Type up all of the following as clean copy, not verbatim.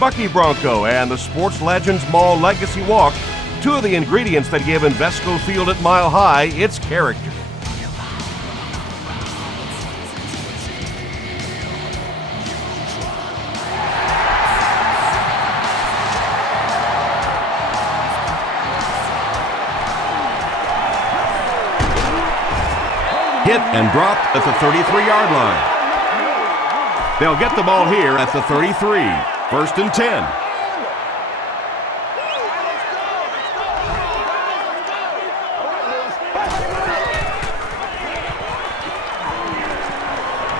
Bucky Bronco and the Sports Legends Mall Legacy Walk, two of the ingredients that give Invesco Field at Mile High its character. Hit and dropped at the 33-yard line. They'll get the ball here at the 33. First and 10.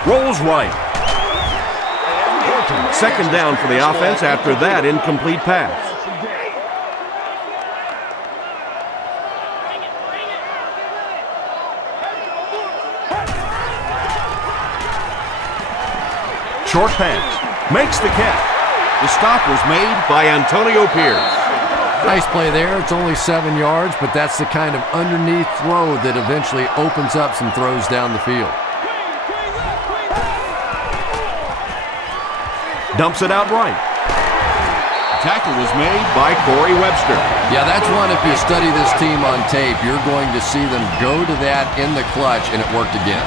Rolls right. Second down for the offense after that incomplete pass. Short pass. Makes the catch. The stop was made by Antonio Pierce. Nice play there. It's only 7 yards, but that's the kind of underneath throw that eventually opens up some throws down the field. Dumps it out right. Tackle was made by Corey Webster. Yeah, that's one, if you study this team on tape, you're going to see them go to that in the clutch, and it worked again.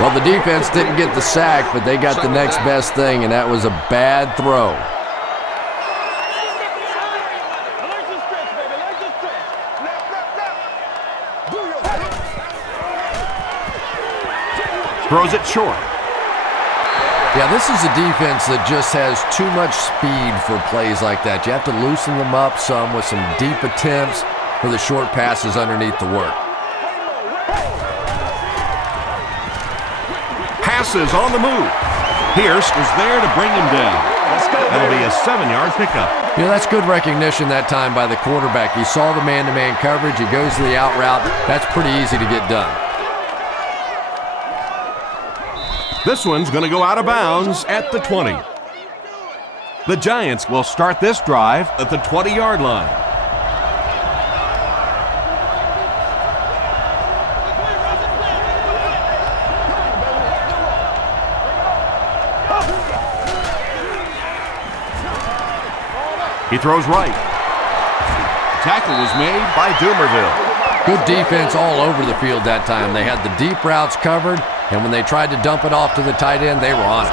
Well, the defense didn't get the sack, but they got the next best thing, and that was a bad throw. Throws it short. Yeah, this is a defense that just has too much speed for plays like that. You have to loosen them up some with some deep attempts for the short passes underneath the work. Passes on the move. Pierce was there to bring him down. That'll be a 7-yard pickup. Yeah, that's good recognition that time by the quarterback. He saw the man-to-man coverage. He goes to the out route. That's pretty easy to get done. This one's going to go out of bounds at the 20. The Giants will start this drive at the 20-yard line. He throws right. Tackle was made by Doomerville. Good defense all over the field that time. They had the deep routes covered, and when they tried to dump it off to the tight end, they were on it.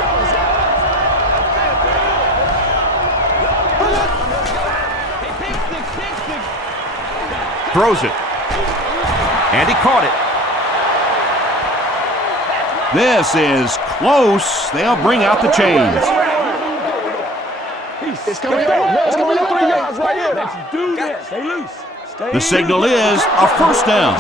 Throws it. And he caught it. This is close. They'll bring out the chains. It's coming up. It's coming up 3 yards right here. Let's do this. Stay loose. The signal is a first down.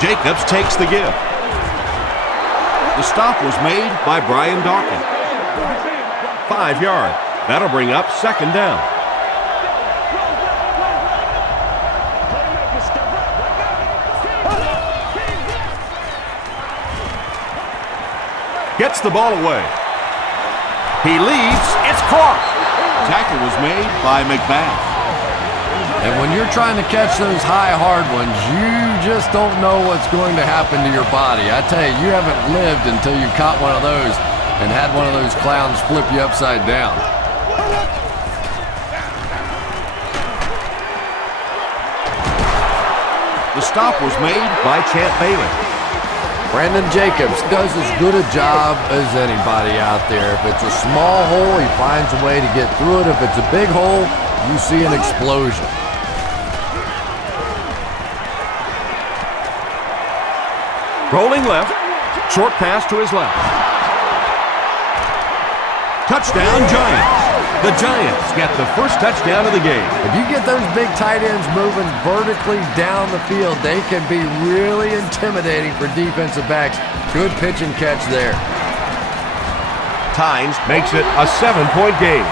Jacobs takes the give. The stop was made by Brian Dawkins. 5 yards. That'll bring up second down. Gets the ball away. He leads. It's caught. Tackle was made by McBath. And when you're trying to catch those high, hard ones, you just don't know what's going to happen to your body. I tell you, you haven't lived until you caught one of those and had one of those clowns flip you upside down. The stop was made by Champ Bailey. Brandon Jacobs does as good a job as anybody out there. If it's a small hole, he finds a way to get through it. If it's a big hole, you see an explosion. Rolling left, short pass to his left. Touchdown Giants. The Giants get the first touchdown of the game. If you get those big tight ends moving vertically down the field, they can be really intimidating for defensive backs. Good pitch and catch there. Tynes makes it a 7-point game.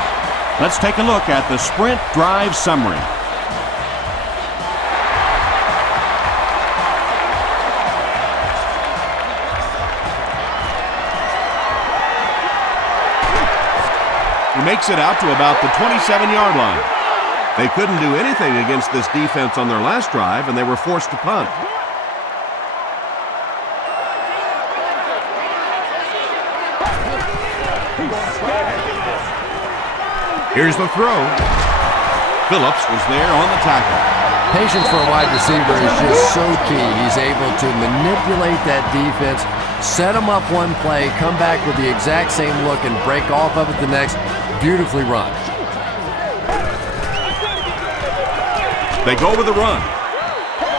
Let's take a look at the sprint drive summary. He makes it out to about the 27-yard line. They couldn't do anything against this defense on their last drive, and they were forced to punt. Here's the throw. Phillips was there on the tackle. Patience for a wide receiver is just so key. He's able to manipulate that defense, set them up one play, come back with the exact same look, and break off of it the next. Beautifully run. They go with the run.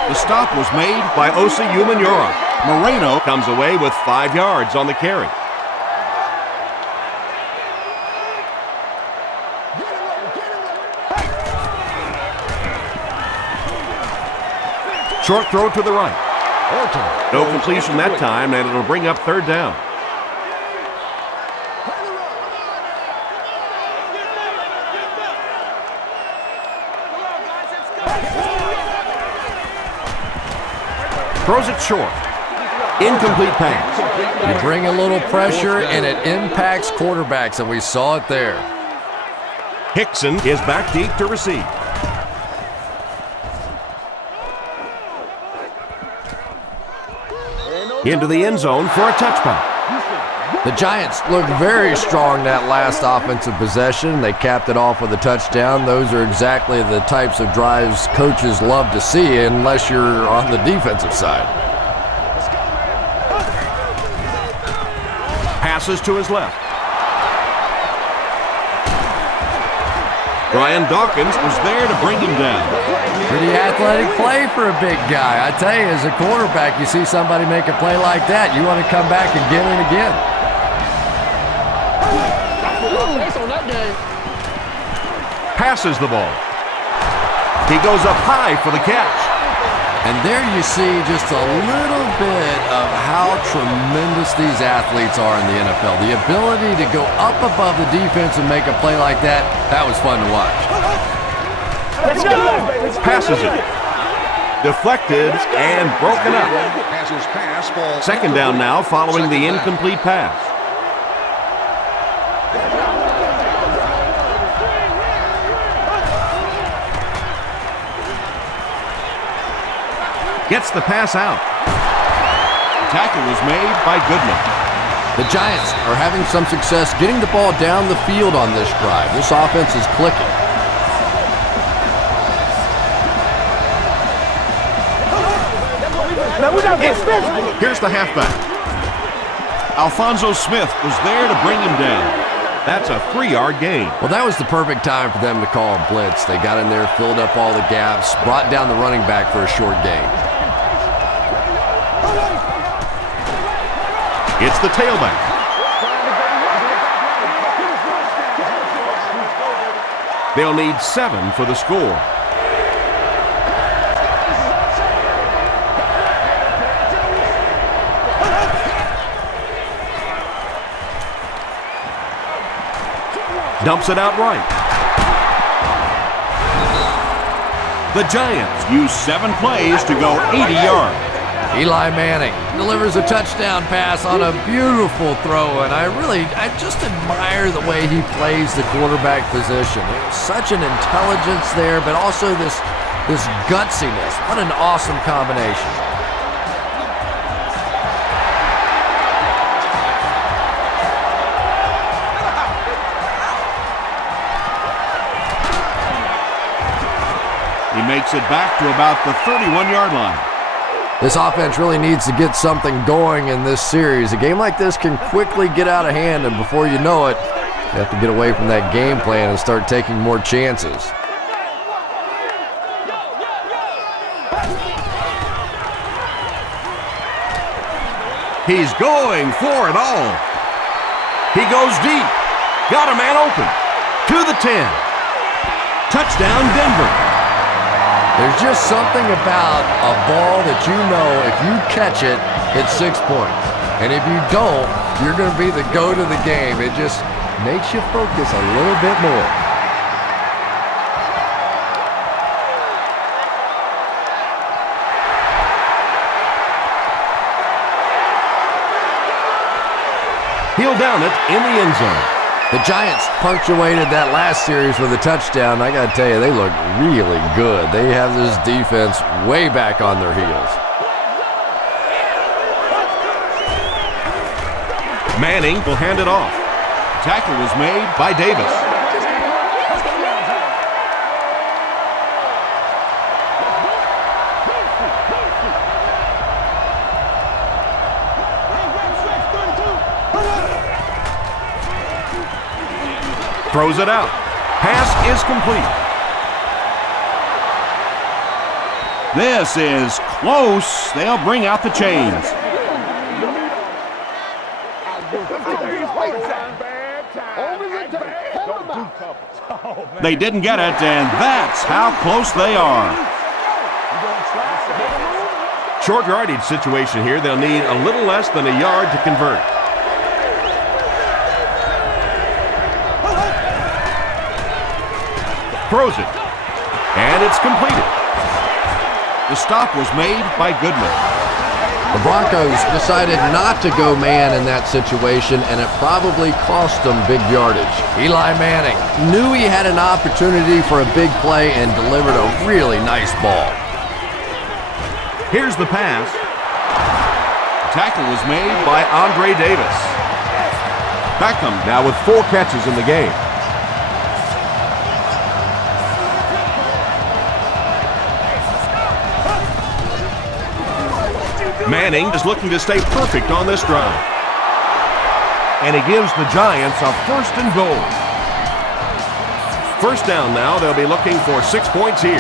The stop was made by Osi Umenyiora. Moreno comes away with 5 yards on the carry. Short throw to the right. No completion that time, and it'll bring up third down. Throws it short. Incomplete pass. You bring a little pressure, and it impacts quarterbacks, and we saw it there. Hickson is back deep to receive. Into the end zone for a touchback. The Giants looked very strong that last offensive possession. They capped it off with a touchdown. Those are exactly the types of drives coaches love to see, unless you're on the defensive side. Passes to his left. Brian Dawkins was there to bring him down. Pretty athletic play for a big guy. I tell you, as a quarterback, you see somebody make a play like that, you want to come back and get it again. Passes the ball. He goes up high for the catch. And there you see just a little bit of how tremendous these athletes are in the NFL. The ability to go up above the defense and make a play like that, that was fun to watch. Passes it. Deflected and broken up. Second down now following the incomplete pass. Gets the pass out. Tackle was made by Goodman. The Giants are having some success getting the ball down the field on this drive. This offense is clicking. Here's the halfback. Alfonso Smith was there to bring him down. That's a 3-yard gain. Well, that was the perfect time for them to call a blitz. They got in there, filled up all the gaps, brought down the running back for a short gain. It's the tailback. They'll need 7 for the score. Dumps it out right. The Giants use 7 plays to go 80 yards. Eli Manning delivers a touchdown pass on a beautiful throw, and I just admire the way he plays the quarterback position. There's such an intelligence there, but also this gutsiness. What an awesome combination. He makes it back to about the 31-yard line. This offense really needs to get something going in this series. A game like this can quickly get out of hand, and before you know it, you have to get away from that game plan and start taking more chances. He's going for it all. He goes deep. Got a man open. To the 10. Touchdown, Denver. There's just something about a ball that you know if you catch it, it's 6 points. And if you don't, you're going to be the goat of the game. It just makes you focus a little bit more. He'll down it in the end zone. The Giants punctuated that last series with a touchdown. I got to tell you, they look really good. They have this defense way back on their heels. Manning will hand it off. Tackle was made by Davis. Throws it out. Pass is complete. This is close. They'll bring out the chains. They didn't get it, and that's how close they are. Short yardage situation here. They'll need a little less than a yard to convert. Throws it, and it's completed. The stop was made by Goodman. The Broncos decided not to go man in that situation, and it probably cost them big yardage. Eli Manning knew he had an opportunity for a big play and delivered a really nice ball. Here's the pass. The tackle was made by Andre Davis. Beckham now with 4 catches in the game. Manning is looking to stay perfect on this drive. And he gives the Giants a 1st and goal. First down now. They'll be looking for 6 points here.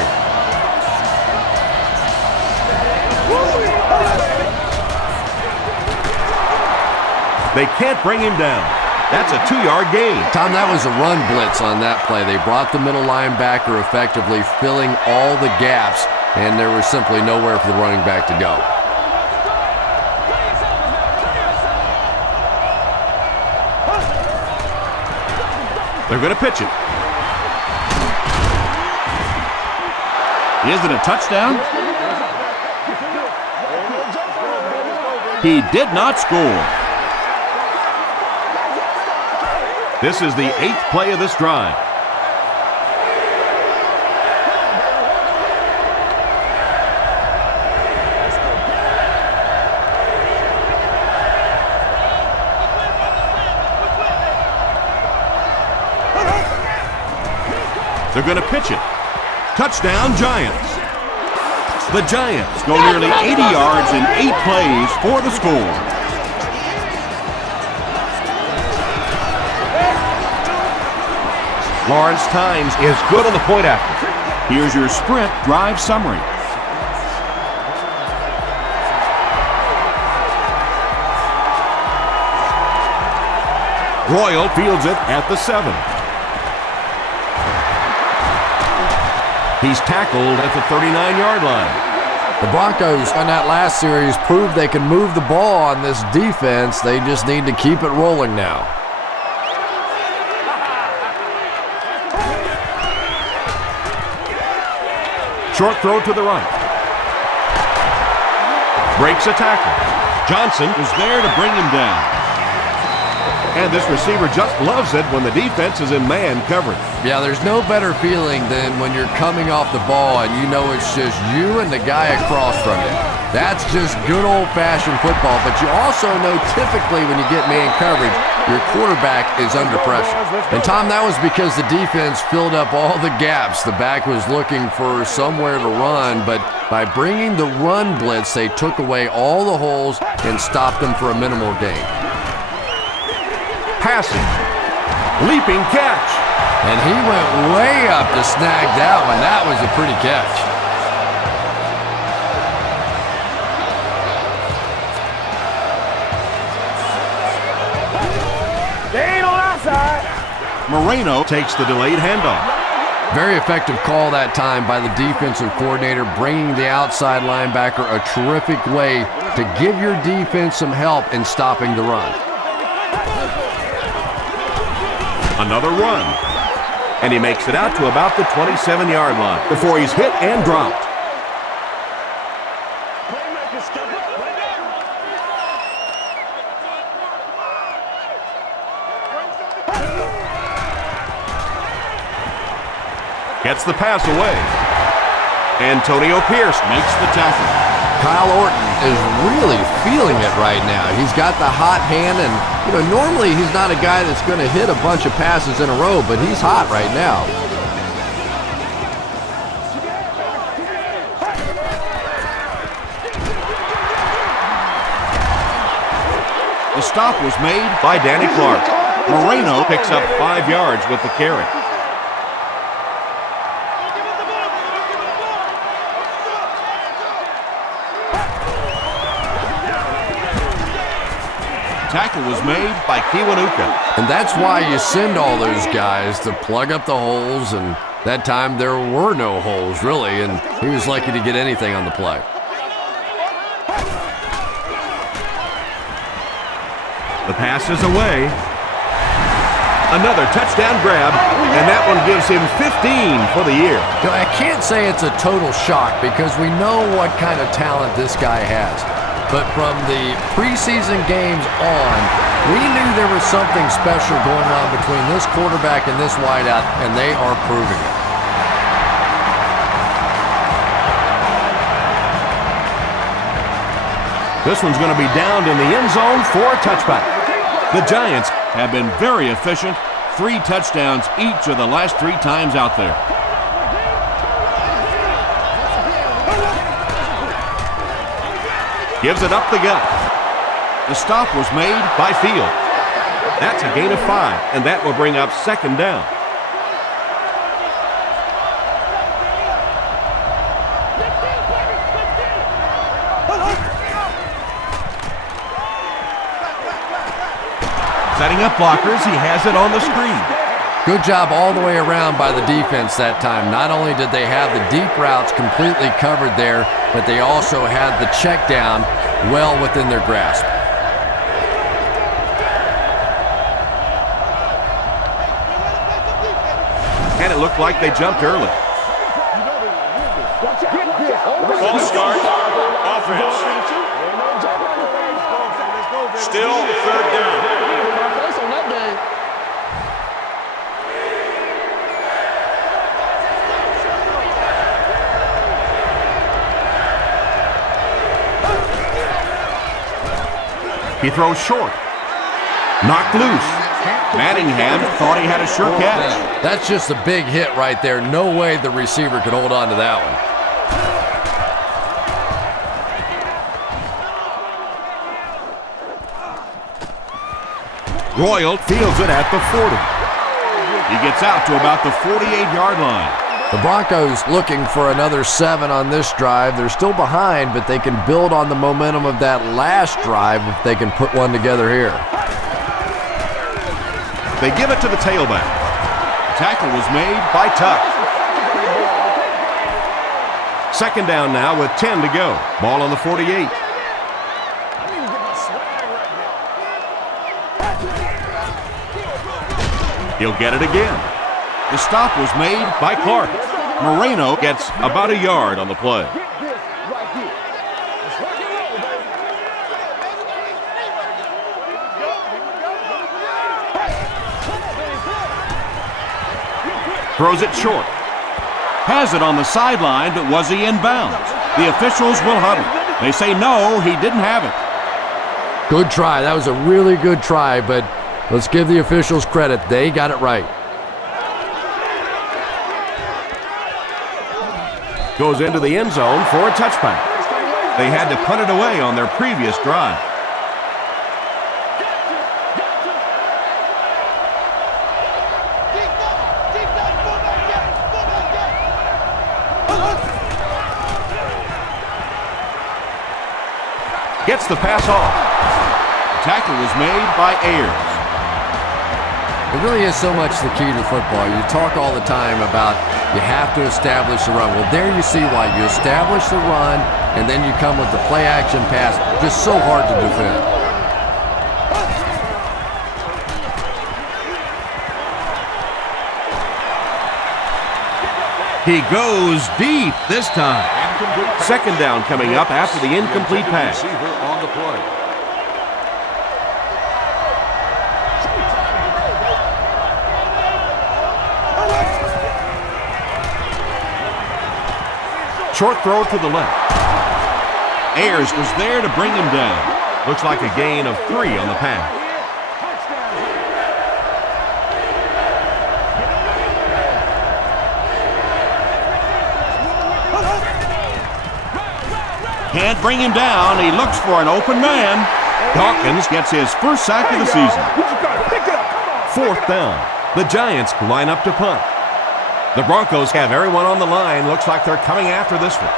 They can't bring him down. That's a 2-yard gain. Tom, that was a run blitz on that play. They brought the middle linebacker effectively, filling all the gaps, and there was simply nowhere for the running back to go. They're going to pitch it. Is it a touchdown? He did not score. This is the 8th play of this drive. They're going to pitch it. Touchdown, Giants. The Giants go nearly 80 yards in 8 plays for the score. Lawrence Tynes is good on the point after. Here's your sprint drive summary. Royal fields it at the 7. He's tackled at the 39-yard line. The Broncos in that last series proved they can move the ball on this defense. They just need to keep it rolling now. Short throw to the right. Breaks a tackle. Johnson was there to bring him down. And this receiver just loves it when the defense is in man coverage. Yeah, there's no better feeling than when you're coming off the ball and you know it's just you and the guy across from you. That's just good old-fashioned football, but you also know typically when you get man coverage, your quarterback is under pressure. And Tom, that was because the defense filled up all the gaps. The back was looking for somewhere to run, but by bringing the run blitz, they took away all the holes and stopped them for a minimal gain. Passing. Leaping catch. And he went way up to snag that one. That was a pretty catch. They ain't on our side. Moreno takes the delayed handoff. Very effective call that time by the defensive coordinator, bringing the outside linebacker a terrific way to give your defense some help in stopping the run. Another run. And he makes it out to about the 27-yard line before he's hit and dropped. Gets the pass away. Antonio Pierce makes the tackle. Kyle Orton is really feeling it right now. He's got the hot hand, and normally he's not a guy that's going to hit a bunch of passes in a row, but he's hot right now. The stop was made by Danny Clark. Moreno picks up 5 yards with the carry. Tackle was made by Kiwanuka. And that's why you send all those guys to plug up the holes, and that time there were no holes, really, and he was lucky to get anything on the play. The pass is away. Another touchdown grab, and that one gives him 15 for the year. I can't say it's a total shock because we know what kind of talent this guy has. But from the preseason games on, we knew there was something special going on between this quarterback and this wideout, and they are proving it. This one's going to be downed in the end zone for a touchback. The Giants have been very efficient. 3 touchdowns each of the last 3 times out there. Gives it up the gut. The stop was made by Field. That's a gain of 5, and that will bring up 2nd down. Setting up blockers, he has it on the screen. Good job all the way around by the defense that time. Not only did they have the deep routes completely covered there, but they also had the check down well within their grasp. And it looked like they jumped early. False start, offense. Still 3rd down. He throws short. Knocked loose. Manningham thought he had a sure catch. That's just a big hit right there. No way the receiver could hold on to that one. Royal fields it at the 40. He gets out to about the 48-yard line. The Broncos looking for another 7 on this drive. They're still behind, but they can build on the momentum of that last drive if they can put one together here. They give it to the tailback. Tackle was made by Tuck. 2nd down now with 10 to go. Ball on the 48. He'll get it again. The stop was made by Clark. Moreno gets about a yard on the play. Throws it short. Has it on the sideline, but was he in bounds? The officials will huddle. They say no, he didn't have it. Good try. That was a really good try, but let's give the officials credit. They got it right. Goes into the end zone for a touchback. They had to put it away on their previous drive. Gets the pass off. Tackle was made by Ayers. It really is so much the key to football. You talk all the time about you have to establish the run. Well, there you see why. You establish the run, and then you come with the play-action pass. Just so hard to defend. He goes deep this time. 2nd down coming up after the incomplete pass. On the play. Short throw to the left. Ayers was there to bring him down. Looks like a gain of 3 on the pass. Can't bring him down. He looks for an open man. Dawkins gets his first sack of the season. 4th down. The Giants line up to punt. The Broncos have everyone on the line. Looks like they're coming after this one.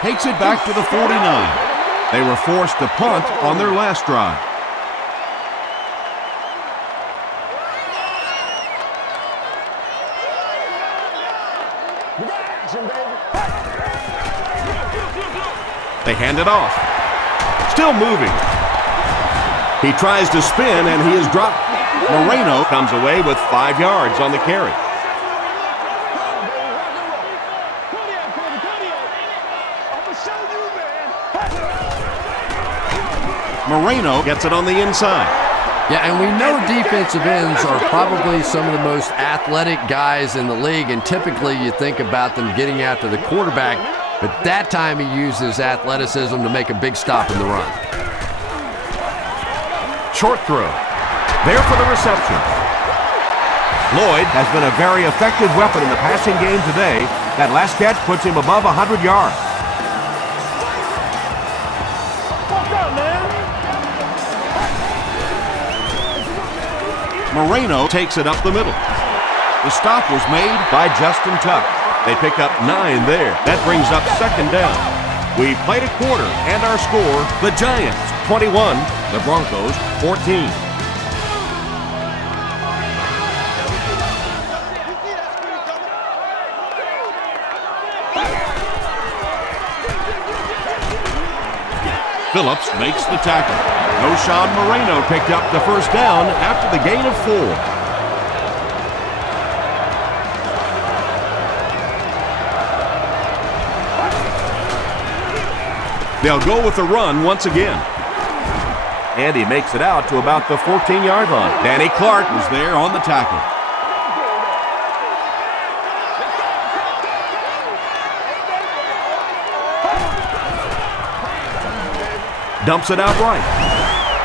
Takes it back to the 49. They were forced to punt on their last drive. They hand it off. Still moving. He tries to spin and he is dropped. Moreno comes away with 5 yards on the carry. Moreno gets it on the inside. Yeah, and we know defensive ends are probably some of the most athletic guys in the league, and typically you think about them getting after the quarterback, but that time he uses athleticism to make a big stop in the run. Short throw. There for the reception. Lloyd has been a very effective weapon in the passing game today. That last catch puts him above 100 yards. Moreno takes it up the middle. The stop was made by Justin Tuck. They pick up 9 there. That brings up 2nd down. We played a quarter, and our score, the Giants 21, the Broncos 14. Phillips makes the tackle. O'Shawn Moreno picked up the first down after the gain of 4. They'll go with the run once again. And he makes it out to about the 14-yard line. Danny Clark was there on the tackle. Dumps it out right.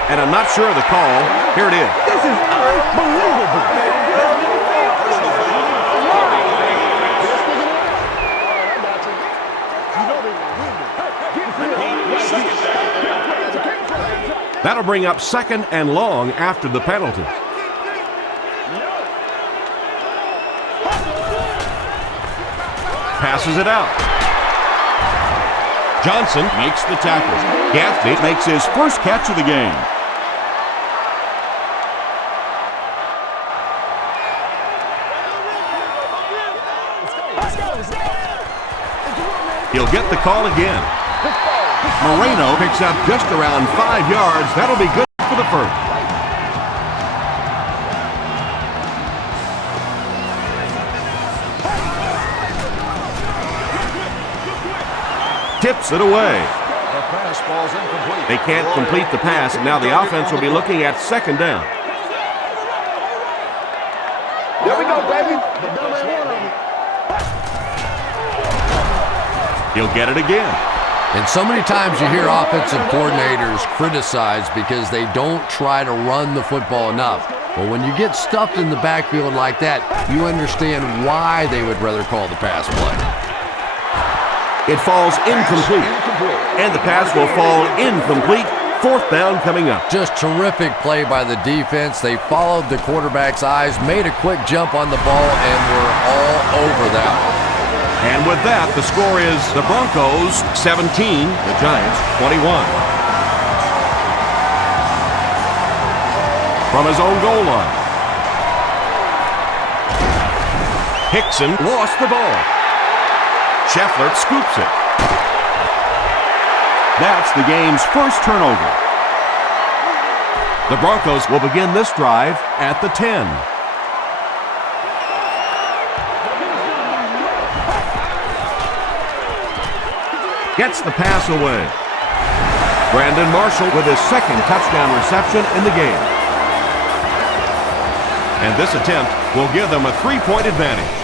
And I'm not sure of the call. Here it is. This is unbelievable. That'll bring up 2nd and long after the penalty. Passes it out. Johnson makes the tackle. Gaffney makes his first catch of the game. He'll get the call again. Moreno picks up just around 5 yards. That'll be good for the first. Tips it away. The pass falls incomplete. They can't complete the pass, and now the offense will be looking at 2nd down. There we go, baby. He'll get it again. And so many times you hear offensive coordinators criticized because they don't try to run the football enough. But when you get stuffed in the backfield like that, you understand why they would rather call the pass play. It falls incomplete, and the pass will fall incomplete. 4th down coming up. Just terrific play by the defense. They followed the quarterback's eyes, made a quick jump on the ball, and were all over that one. And with that, the score is the Broncos 17, the Giants 21. From his own goal line. Hickson lost the ball. Scheffler scoops it. That's the game's first turnover. The Broncos will begin this drive at the 10. Gets the pass away. Brandon Marshall with his second touchdown reception in the game. And this attempt will give them a 3-point advantage.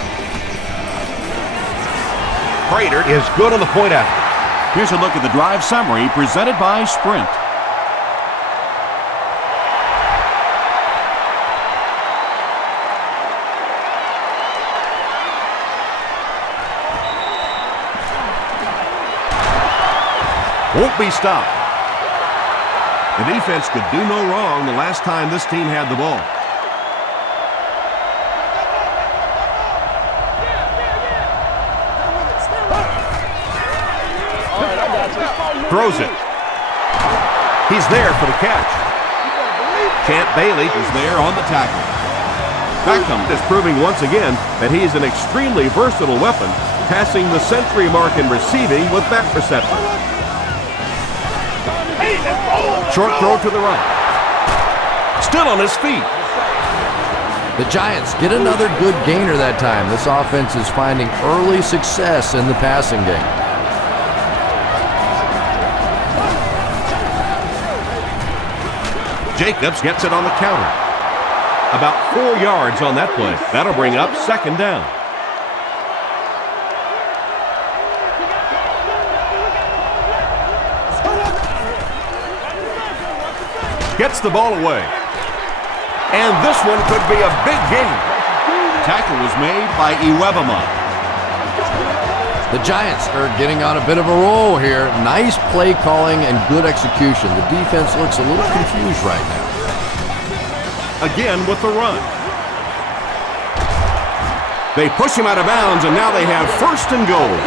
Prater is good on the point after. Here's a look at the drive summary presented by Sprint. Won't be stopped. The defense could do no wrong the last time this team had the ball. Throws it. He's there for the catch. Champ Bailey is there on the tackle. Beckham is proving once again that he is an extremely versatile weapon, passing the century mark in receiving with that reception. Short throw to the right. Still on his feet. The Giants get another good gainer that time. This offense is finding early success in the passing game. Jacobs gets it on the counter. About 4 yards on that play. That'll bring up second down. Gets the ball away. And this one could be a big game. Tackle was made by Iwebama. The Giants are getting on a bit of a roll here. Nice play calling and good execution. The defense looks a little confused right now. Again with the run. They push him out of bounds, and now they have first and goal.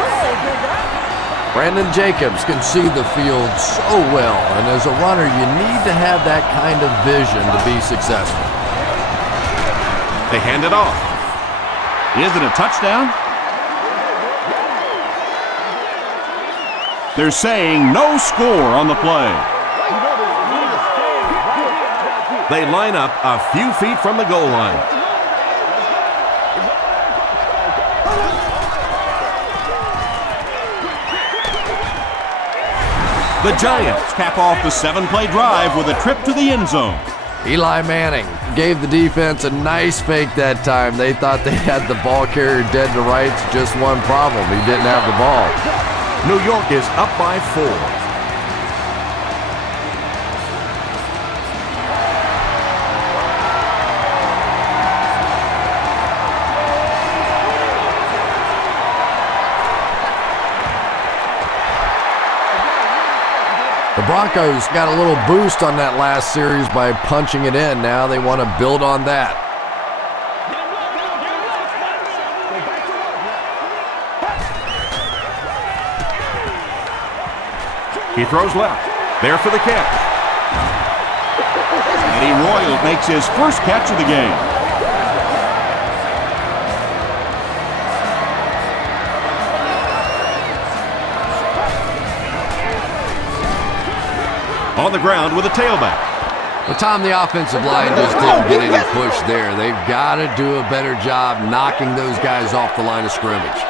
Brandon Jacobs can see the field so well, and as a runner, you need to have that kind of vision to be successful. They hand it off. Is it a touchdown? They're saying no score on the play. They line up a few feet from the goal line. The Giants cap off the 7-play drive with a trip to the end zone. Eli Manning gave the defense a nice fake that time. They thought they had the ball carrier dead to rights. Just one problem, he didn't have the ball. New York is up by 4. The Broncos got a little boost on that last series by punching it in. Now they want to build on that. He throws left. There for the catch. Eddie Royal makes his first catch of the game. On the ground with a tailback. Well, Tom, the offensive line just didn't get any push there. They've got to do a better job knocking those guys off the line of scrimmage.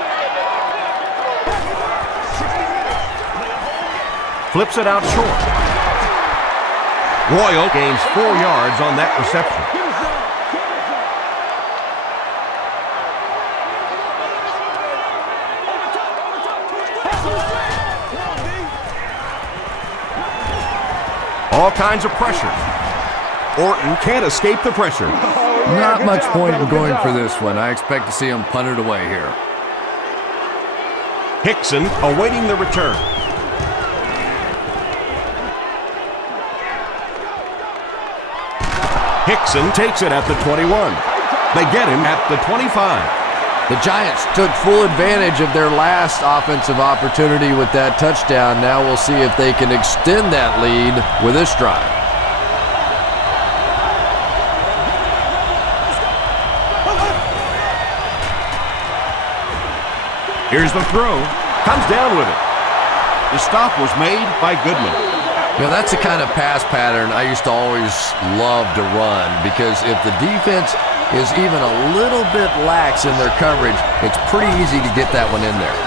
Flips it out short. Royal gains 4 yards on that reception. All kinds of pressure. Orton can't escape the pressure. Not much point in going for this one. I expect to see him punt it away here. Hickson awaiting the return. Hickson takes it at the 21. They get him at the 25. The Giants took full advantage of their last offensive opportunity with that touchdown. Now we'll see if they can extend that lead with this drive. Here's the throw. Comes down with it. The stop was made by Goodman. You know, that's the kind of pass pattern I used to always love to run, because if the defense is even a little bit lax in their coverage, it's pretty easy to get that one in there.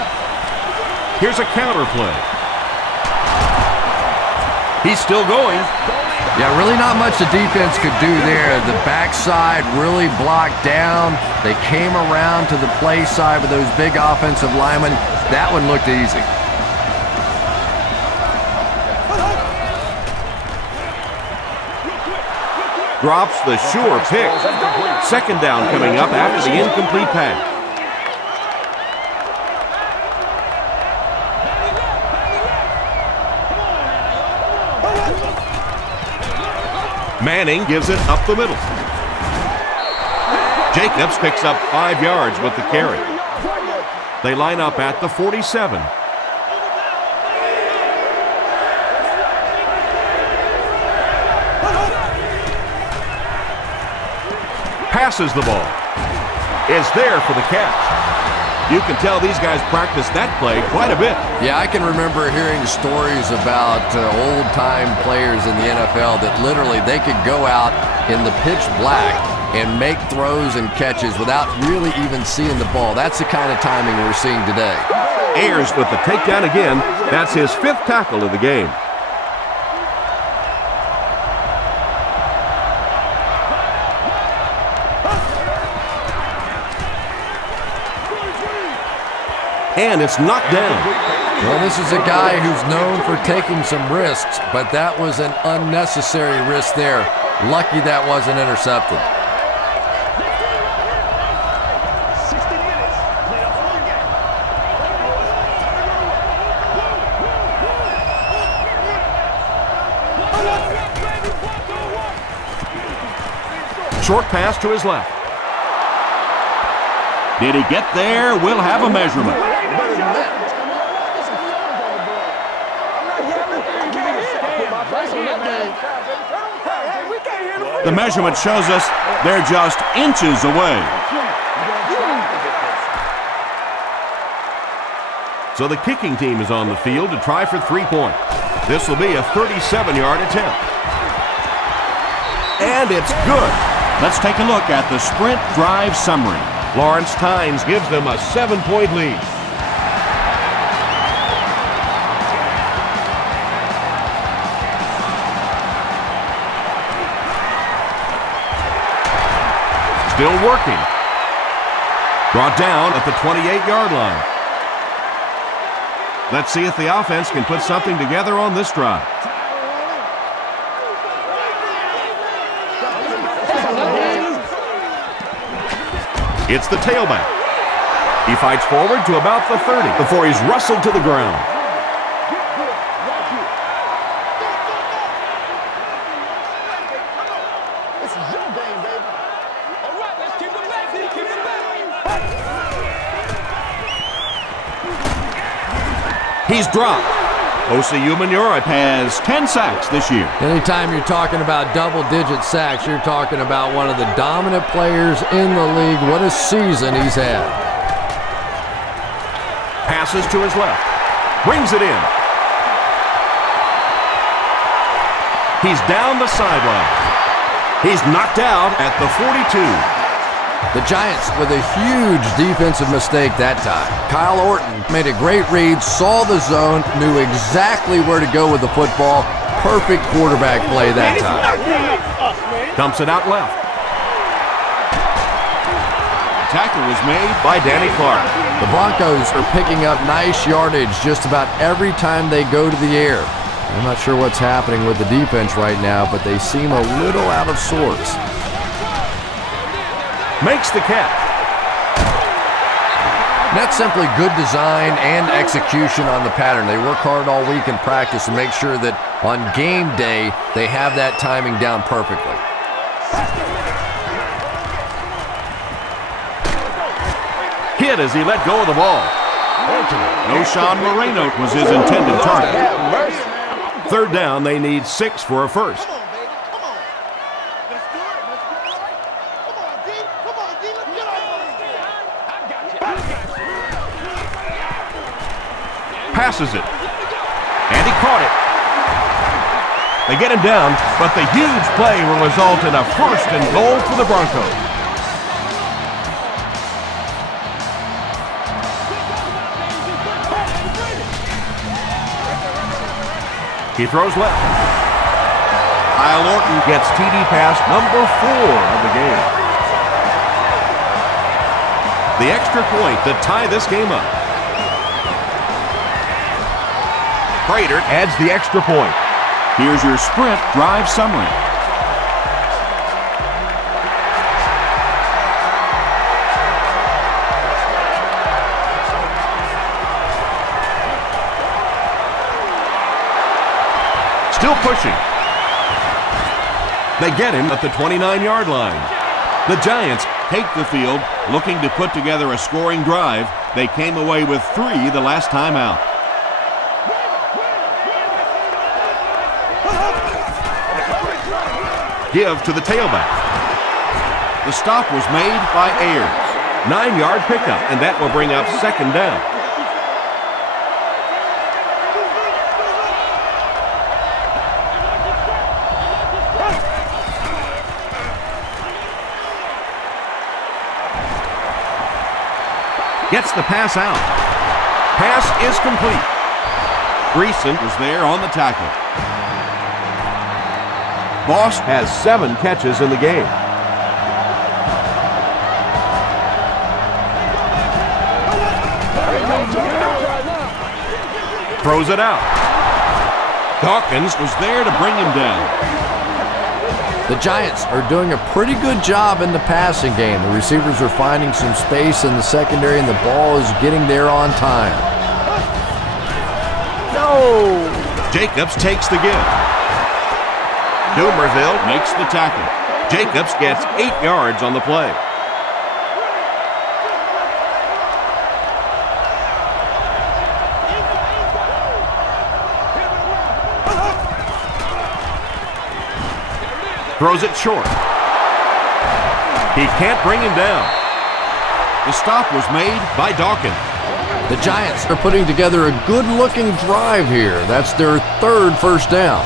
Here's a counter play. He's still going. Yeah, really not much the defense could do there. The backside really blocked down. They came around to the play side with those big offensive linemen. That one looked easy. Drops the sure pick. Second down coming up after the incomplete pass. Manning gives it up the middle. Jacobs picks up 5 yards with the carry. They line up at the 47. Passes the ball. It's there for the catch. You can tell these guys practice that play quite a bit. Yeah, I can remember hearing stories about old-time players in the NFL that literally they could go out in the pitch black and make throws and catches without really even seeing the ball. That's the kind of timing we're seeing today. Ayers with the takedown again. That's his 5th tackle of the game. And it's knocked down. Well, this is a guy who's known for taking some risks, but that was an unnecessary risk there. Lucky that wasn't intercepted. Short pass to his left. Did he get there? We'll have a measurement. The measurement shows us they're just inches away. So the kicking team is on the field to try for 3 points. This will be a 37-yard attempt. And it's good. Let's take a look at the sprint drive summary. Lawrence Tynes gives them a 7-point lead. Still working. Brought down at the 28-yard line. Let's see if the offense can put something together on this drive. It's the tailback. He fights forward to about the 30 before he's wrestled to the ground. This is your game, baby. All right, let's keep it back. Keep it back. He's dropped. Osi Umenyiora has 10 sacks this year. Anytime you're talking about double-digit sacks, you're talking about one of the dominant players in the league. What a season he's had. Passes to his left. Brings it in. He's down the sideline. He's knocked out at the 42. The Giants with a huge defensive mistake that time. Kyle Orton made a great read, saw the zone, knew exactly where to go with the football. Perfect quarterback play that time. Dumps it out left. Tackle was made by Danny Clark. The Broncos are picking up nice yardage just about every time they go to the air. I'm not sure what's happening with the defense right now, but they seem a little out of sorts. Makes the catch. That's simply good design and execution on the pattern. They work hard all week in practice to make sure that on game day they have that timing down perfectly. Hit as he let go of the ball. No, Sean Moreno was his intended target. 3rd down, they need 6 for a first. Passes it. And he caught it. They get him down, but the huge play will result in a 1st and goal for the Broncos. He throws left. Kyle Orton gets TD pass number 4 of the game. The extra point to tie this game up. Prater adds the extra point. Here's your sprint drive summary. Still pushing. They get him at the 29-yard line. The Giants take the field, looking to put together a scoring drive. They came away with 3 the last time out. Give to the tailback. The stop was made by Ayers. 9-yard pickup, and that will bring up second down. Gets the pass out. Pass is complete. Greason was there on the tackle. Boss has 7 catches in the game. Throws it out. Dawkins was there to bring him down. The Giants are doing a pretty good job in the passing game. The receivers are finding some space in the secondary, and the ball is getting there on time. No! Jacobs takes the give. Dumerville makes the tackle. Jacobs gets 8 yards on the play. Throws it short. He can't bring him down. The stop was made by Dawkins. The Giants are putting together a good-looking drive here. That's their 3rd first down.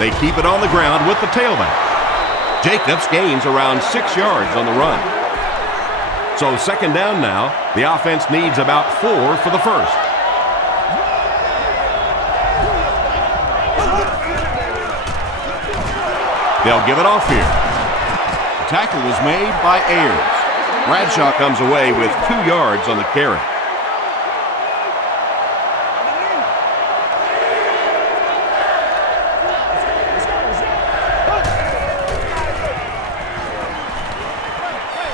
They keep it on the ground with the tailback. Jacobs gains around 6 yards on the run. So second down now. The offense needs about 4 for the first. They'll give it off here. The tackle was made by Ayers. Bradshaw comes away with 2 yards on the carry.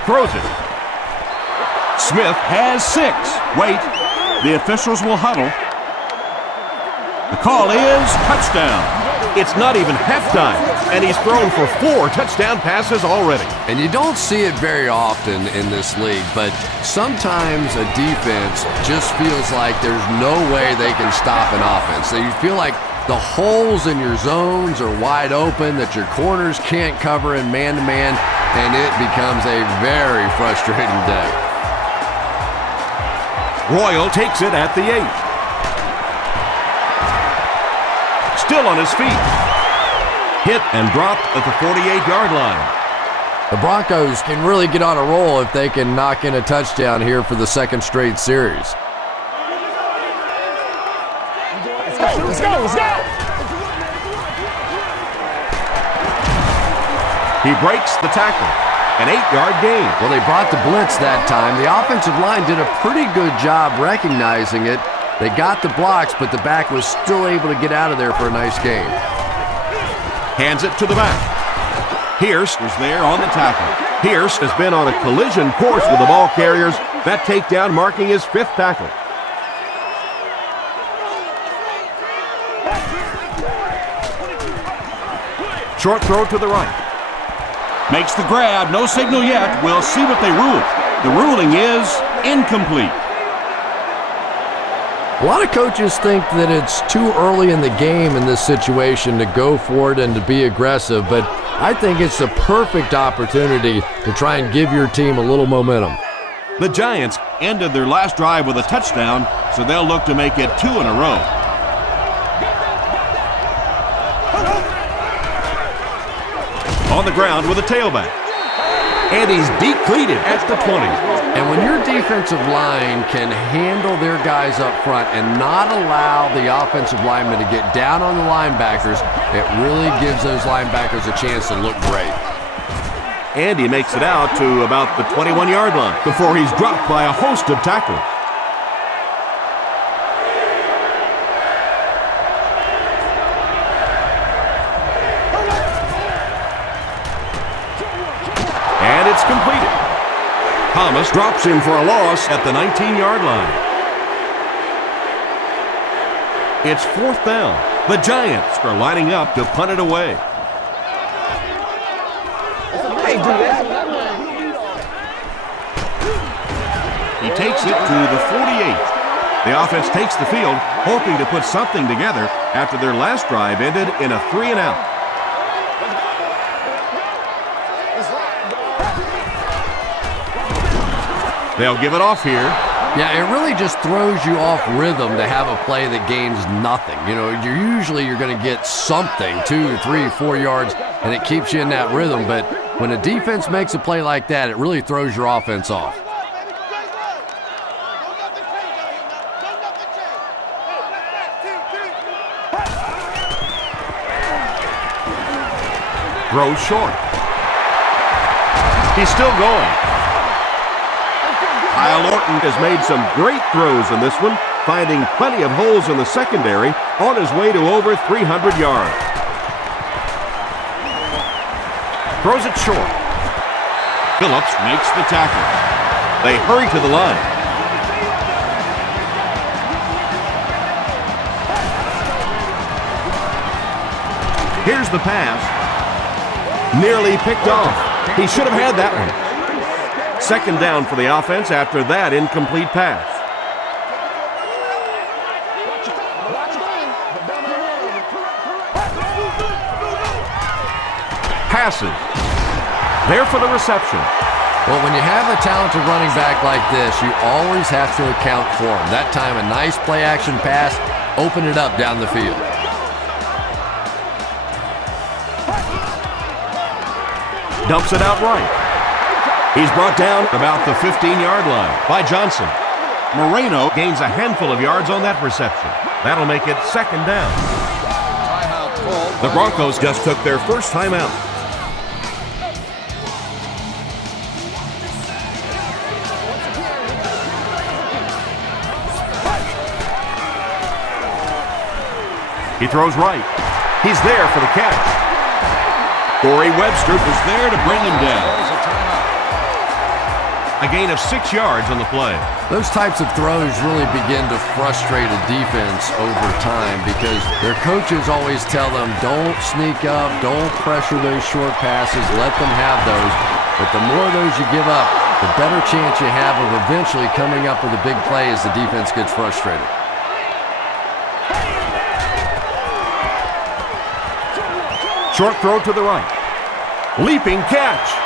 Throws it. Smith has 6. Wait. The officials will huddle. The call is touchdown. It's not even halftime, and he's thrown for 4 touchdown passes already. And you don't see it very often in this league, but sometimes a defense just feels like there's no way they can stop an offense. So you feel like the holes in your zones are wide open, that your corners can't cover in man-to-man, and it becomes a very frustrating day. Royal takes it at the 8. Still on his feet. Hit and dropped at the 48-yard line. The Broncos can really get on a roll if they can knock in a touchdown here for the 2nd straight series. Let's go. He breaks the tackle. An 8-yard gain. Well, they brought the blitz that time. The offensive line did a pretty good job recognizing it. They got the blocks, but the back was still able to get out of there for a nice gain. Hands it to the back. Pierce was there on the tackle. Pierce has been on a collision course with the ball carriers. That takedown marking his 5th tackle. Short throw to the right. Makes the grab. No signal yet. We'll see what they rule. The ruling is incomplete. A lot of coaches think that it's too early in the game in this situation to go for it and to be aggressive, but I think it's the perfect opportunity to try and give your team a little momentum. The Giants ended their last drive with a touchdown, so they'll look to make it 2 in a row. On the ground with a tailback. And he's decleated at the 20. And when your defensive line can handle their guys up front and not allow the offensive linemen to get down on the linebackers, it really gives those linebackers a chance to look great. And he makes it out to about the 21-yard line before he's dropped by a host of tacklers. And it's completed. Thomas drops him for a loss at the 19-yard line. It's 4th down. The Giants are lining up to punt it away. He takes it to the 48. The offense takes the field, hoping to put something together after their last drive ended in a 3-and-out. They'll give it off here. Yeah, it really just throws you off rhythm to have a play that gains nothing. You know, you're going to get something, 2, 3, 4 yards, and it keeps you in that rhythm. But when a defense makes a play like that, it really throws your offense off. Throws short. He's still going. Kyle Orton has made some great throws in this one, finding plenty of holes in the secondary on his way to over 300 yards. Throws it short. Phillips makes the tackle. They hurry to the line. Here's the pass. Nearly picked off. He should have had that one. 2nd down for the offense after that incomplete pass. Passes. There for the reception. Well, when you have a talented running back like this, you always have to account for him. That time, a nice play-action pass, open it up down the field. Dumps it out right. He's brought down about the 15-yard line by Johnson. Moreno gains a handful of yards on that reception. That'll make it 2nd down. The Broncos just took their first timeout. He throws right. He's there for the catch. Corey Webster was there to bring him down. A gain of 6 yards on the play. Those types of throws really begin to frustrate a defense over time because their coaches always tell them, don't sneak up, don't pressure those short passes, let them have those. But the more of those you give up, the better chance you have of eventually coming up with a big play as the defense gets frustrated. Short throw to the right. Leaping catch.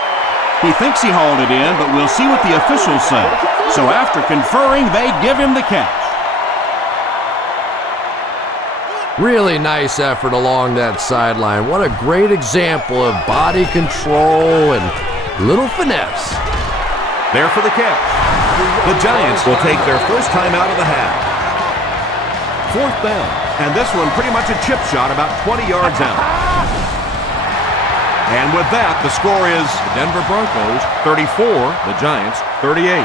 He thinks he hauled it in, but we'll see what the officials say. So after conferring, they give him the catch. Really nice effort along that sideline. What a great example of body control and little finesse. There for the catch. The Giants will take their first time out of the half. 4th down, and this one pretty much a chip shot about 20 yards out. And with that, the score is the Denver Broncos 34, the Giants 38.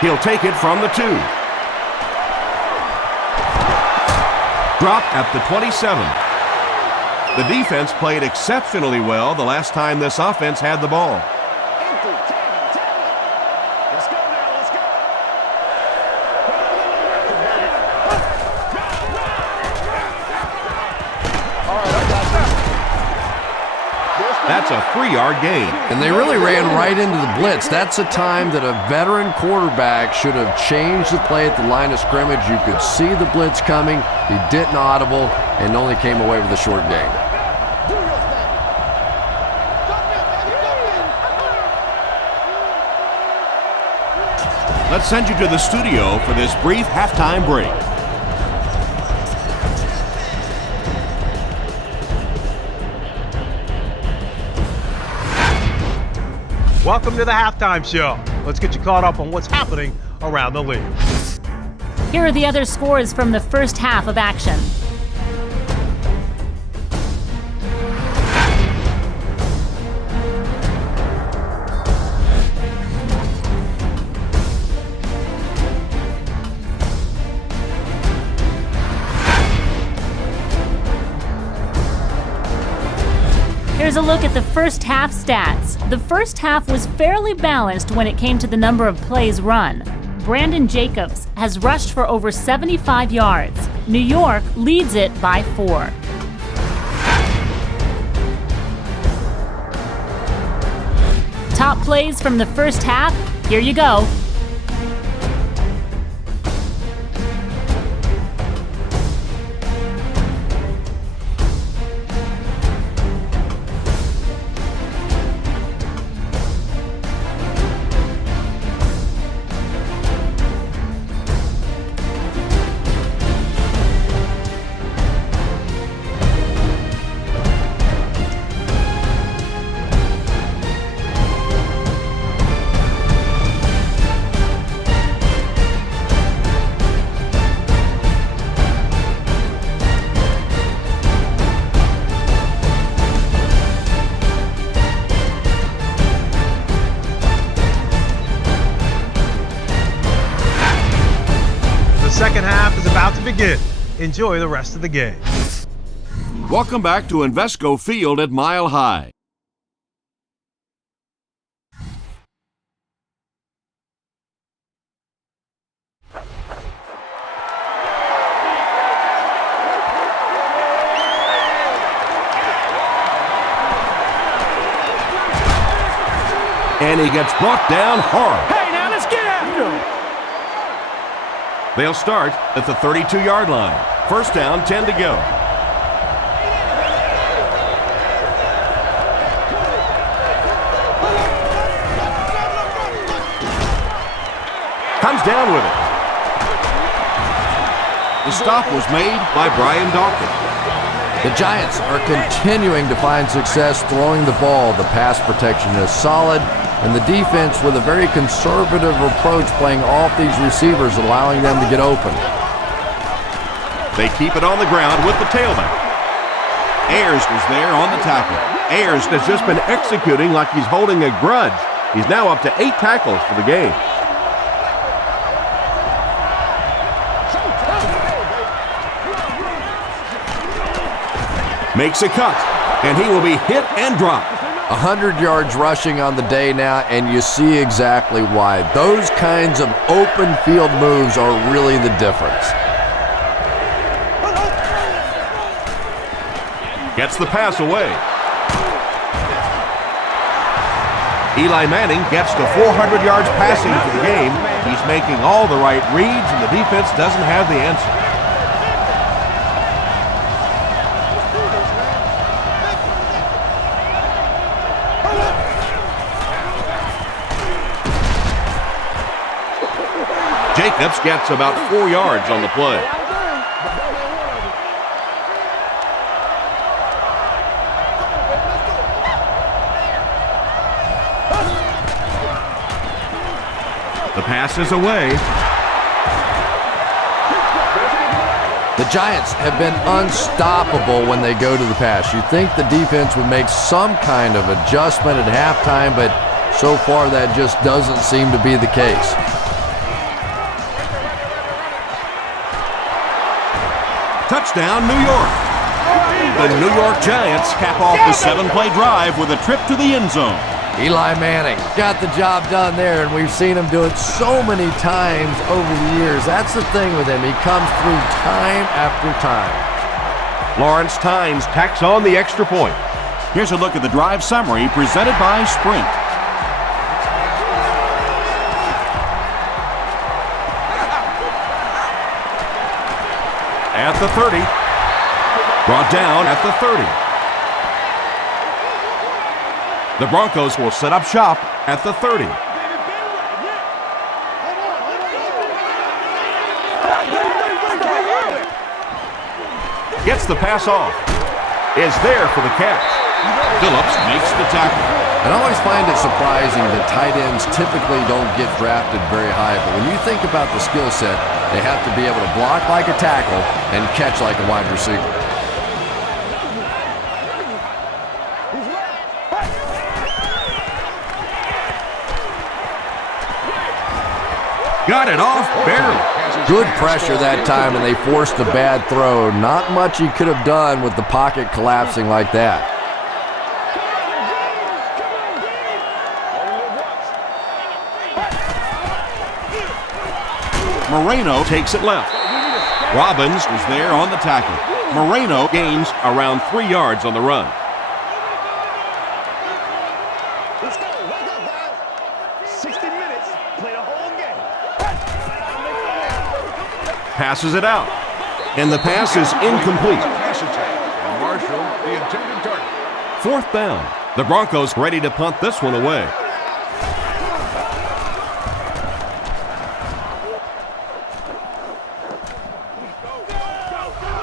He'll take it from the 2. Dropped at the 27. The defense played exceptionally well the last time this offense had the ball. That's a 3-yard gain. And they really ran right into the blitz. That's a time that a veteran quarterback should have changed the play at the line of scrimmage. You could see the blitz coming. He didn't audible and only came away with a short gain. Let's send you to the studio for this brief halftime break. Welcome to the halftime show. Let's get you caught up on what's happening around the league. Here are the other scores from the first half of action. Here's a look at the first half stats. The first half was fairly balanced when it came to the number of plays run. Brandon Jacobs has rushed for over 75 yards. New York leads it by 4. Top plays from the first half, here you go. The second half is about to begin. Enjoy the rest of the game. Welcome back to Invesco Field at Mile High. And he gets brought down hard. Hey, now let's get after him. They'll start at the 32-yard line. First down, 10 to go. Comes down with it. The stop was made by Brian Dawkins. The Giants are continuing to find success throwing the ball. The pass protection is solid, and the defense with a very conservative approach playing off these receivers, allowing them to get open. They keep it on the ground with the tailback. Ayers was there on the tackle. Ayers has just been executing like he's holding a grudge. He's now up to 8 tackles for the game. Makes a cut, and he will be hit and dropped. 100 yards rushing on the day now, and you see exactly why. Those kinds of open field moves are really the difference. Gets the pass away. Eli Manning gets to 400 yards passing for the game. He's making all the right reads, and the defense doesn't have the answer. Jacobs gets about 4 yards on the play. The pass is away. The Giants have been unstoppable when they go to the pass. You'd think the defense would make some kind of adjustment at halftime, but so far that just doesn't seem to be the case. Touchdown, New York. The New York Giants cap off the 7-play drive with a trip to the end zone. Eli Manning got the job done there, and we've seen him do it so many times over the years. That's the thing with him. He comes through time after time. Lawrence Tynes tacks on the extra point. Here's a look at the drive summary presented by Sprint. At the 30. Brought down at the 30. The Broncos will set up shop at the 30. Gets the pass off. Is there for the catch. Phillips makes the tackle. And I always find it surprising that tight ends typically don't get drafted very high, but when you think about the skill set, they have to be able to block like a tackle and catch like a wide receiver. Got it off barely. Good pressure that time, and they forced a bad throw. Not much he could have done with the pocket collapsing like that. Moreno takes it left. Robbins was there on the tackle. Moreno gains around 3 yards on the run. Let's go. Wake up, guys. 60 minutes. Play the whole game. Passes it out. And the pass is incomplete. And Marshall, the intended target. 4th down. The Broncos ready to punt this one away.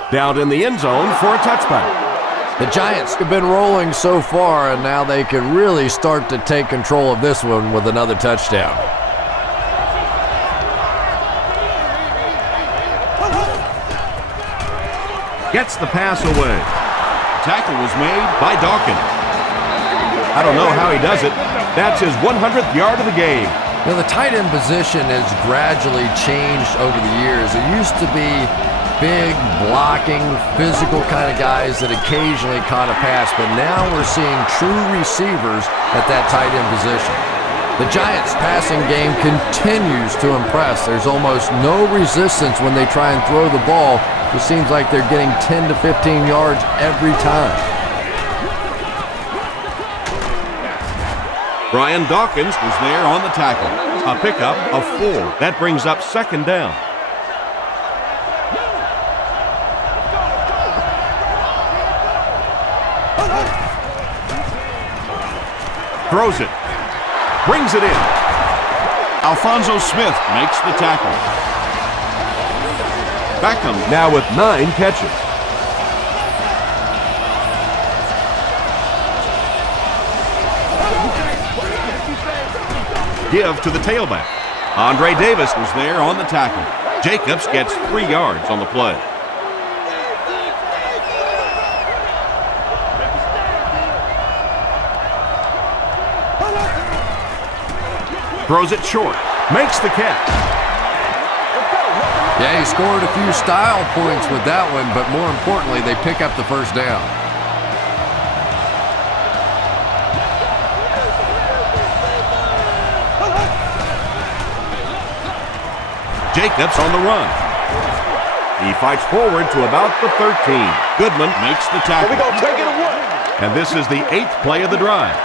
Down in the end zone for a touchback. The Giants have been rolling so far, and now they could really start to take control of this one with another touchdown. Gets the pass away. Tackle was made by Dawkins. I don't know how he does it. That's his 100th yard of the game. You know, the tight end position has gradually changed over the years. It used to be big, blocking, physical kind of guys that occasionally caught a pass, but now we're seeing true receivers at that tight end position. The Giants' passing game continues to impress. There's almost no resistance when they try and throw the ball. It seems like they're getting 10 to 15 yards every time. Brian Dawkins was there on the tackle. A pickup of 4. That brings up 2nd down. Throws it. Brings it in. Alfonso Smith makes the tackle. Beckham Now with 9 catches. give to the tailback. Andre Davis was there on the tackle. Jacobs gets 3 yards on the play. Throws it short. Makes the catch. Yeah, he scored a few style points with that one, but more importantly, they pick up the first down. Jacobs on the run. He fights forward to about the 13. Goodman makes the tackle. Here we go, take it away. And this is the 8th play of the drive.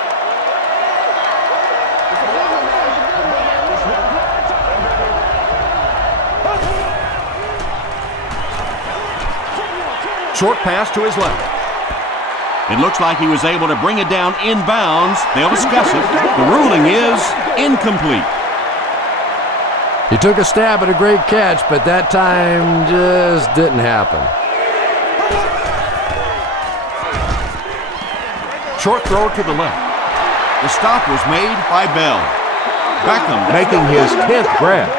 Short pass to his left. It looks like he was able to bring it down inbounds. They'll discuss it. The ruling is incomplete. He took a stab at a great catch, but that time just didn't happen. Short throw to the left. The stop was made by Bell. Beckham Making his 10th grab.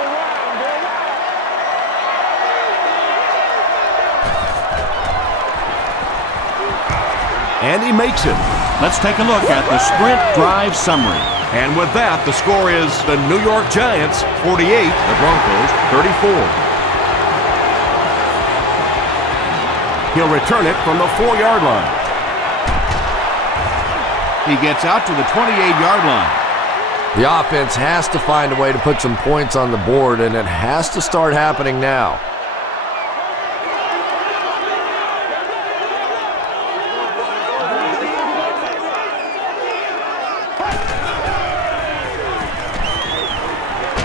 And he makes it. Let's take a look at the sprint drive summary. And with that, the score is the New York Giants 48, the Broncos 34. He'll return it from the 4-yard line. He gets out to the 28-yard line. The offense has to find a way to put some points on the board, and it has to start happening now.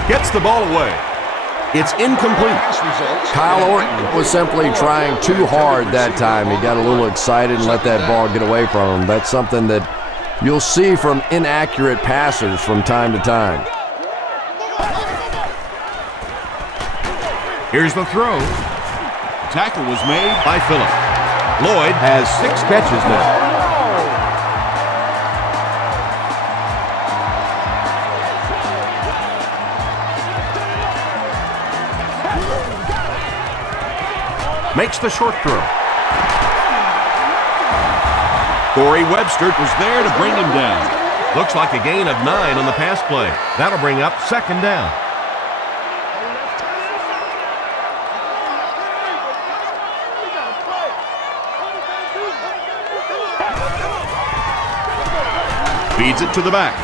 Gets the ball away. It's incomplete. Kyle Orton was simply trying too hard that time. He got a little excited and let that ball get away from him. That's something that you'll see from inaccurate passers from time to time. Here's the throw. The tackle was made by Phillip. Lloyd has 6 catches now. makes the short throw. Corey Webster was there to bring him down. Looks like a gain of 9 on the pass play. That'll bring up 2nd down. Feeds it to the back.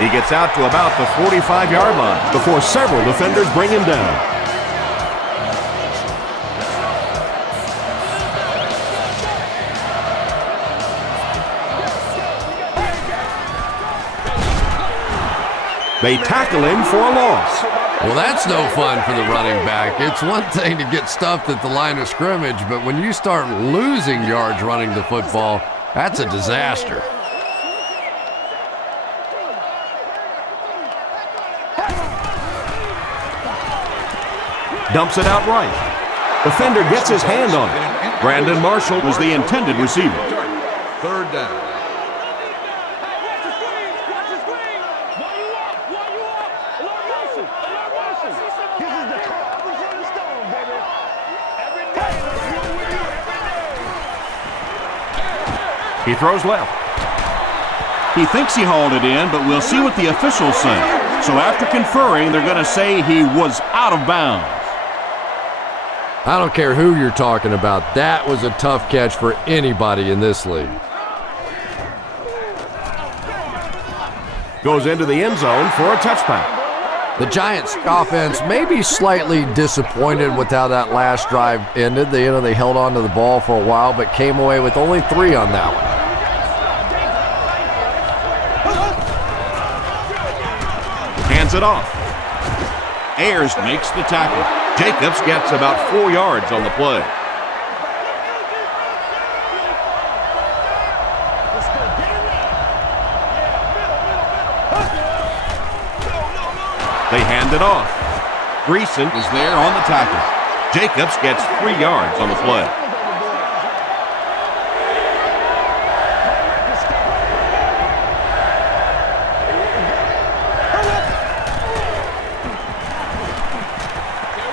He gets out to about the 45-yard line before several defenders bring him down. They tackle him for a loss. Well, that's no fun for the running back. It's one thing to get stuffed at the line of scrimmage, but when you start losing yards running the football, that's a disaster. Dumps it out right. Defender gets his hand on it. Brandon Marshall was the intended receiver. 3rd down. He throws left. He thinks he hauled it in, but we'll see what the officials say. So after conferring, they're going to say he was out of bounds. I don't care who you're talking about. That was a tough catch for anybody in this league. Goes into the end zone for a touchdown. The Giants offense may be slightly disappointed with how that last drive ended. They held on to the ball for a while, but came away with only 3 on that one. Hands it off. Ayers makes the tackle. Jacobs gets about 4 yards on the play. They hand it off. Greason is there on the tackle. Jacobs gets 3 yards on the play.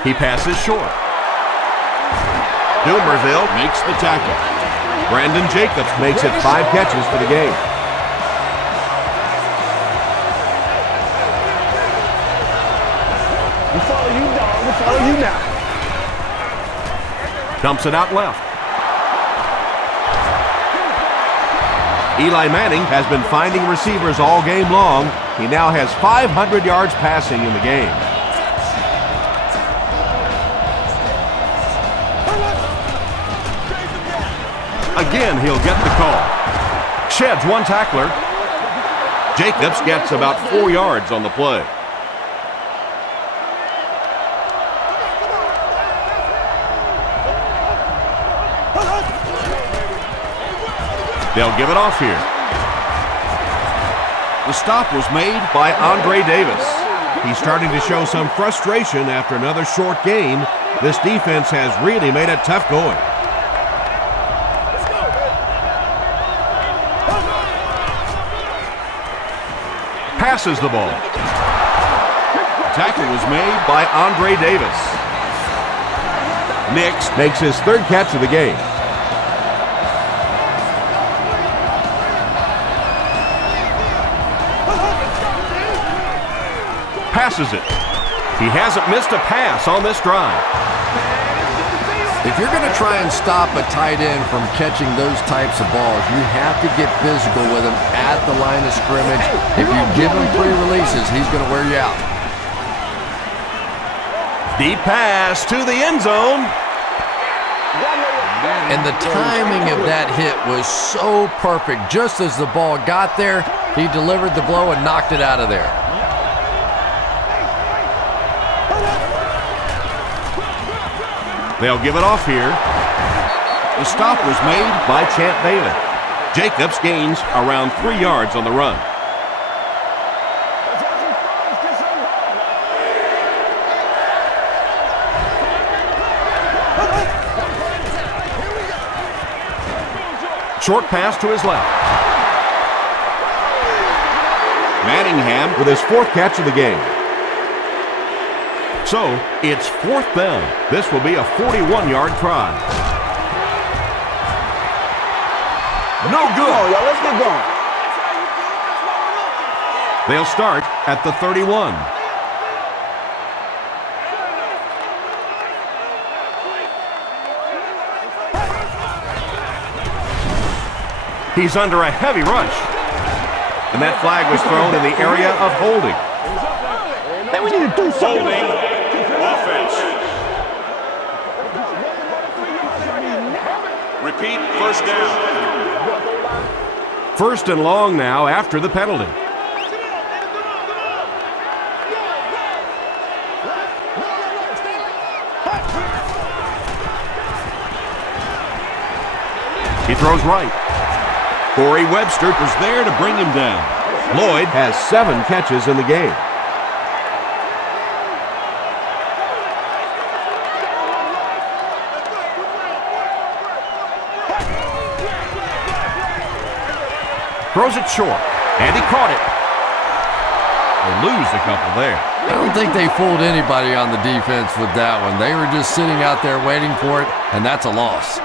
He passes short. Dumerville makes the tackle. Brandon Jacobs makes it 5 catches for the game. We follow you, dog. We follow you now. Dumps it out left. Eli Manning has been finding receivers all game long. He now has 500 yards passing in the game. Again, he'll get the call. Sheds one tackler. Jacobs gets about 4 yards on the play. They'll give it off here. The stop was made by Andre Davis. He's starting to show some frustration after another short game. This defense has really made it tough going. Passes the ball. Tackle was made by Andre Davis. Nix makes his 3rd catch of the game. Passes it. He hasn't missed a pass on this drive. If you're going to try and stop a tight end from catching those types of balls, you have to get physical with him at the line of scrimmage. If you give him free releases, he's going to wear you out. Deep pass to the end zone. And the timing of that hit was so perfect. Just as the ball got there, he delivered the blow and knocked it out of there. They'll give it off here. The stop was made by Champ Bailey. Jacobs gains around 3 yards on the run. Short pass to his left. Manningham with his 4th catch of the game. So it's 4th down. This will be a 41-yard try. No good. Come on, y'all. Let's get going. They'll start at the 31. He's under a heavy rush. And that flag was thrown in the area of holding. Man, we need to do something. Holding offense. Repeat, first down. 1st and long now after the penalty. He throws right. Corey Webster was there to bring him down. Lloyd has 7 catches in the game. Throws it short, and he caught it. They lose a couple there. I don't think they fooled anybody on the defense with that one. They were just sitting out there waiting for it, and that's a loss.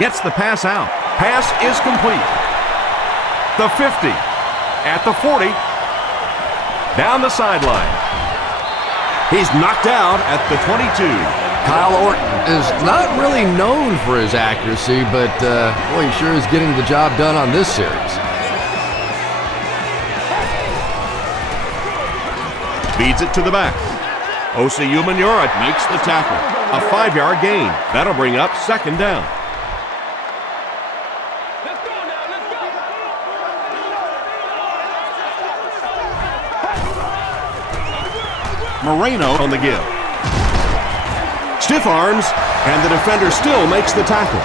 Gets the pass out. Pass is complete. The 50, at the 40, down the sideline. He's knocked out at the 22. Kyle Orton is not really known for his accuracy, but boy, he sure is getting the job done on this series. Feeds it to the back. Osi Umenyiora makes the tackle. A 5-yard gain. That'll bring up 2nd down. Moreno on the give. Stiff arms, and the defender still makes the tackle.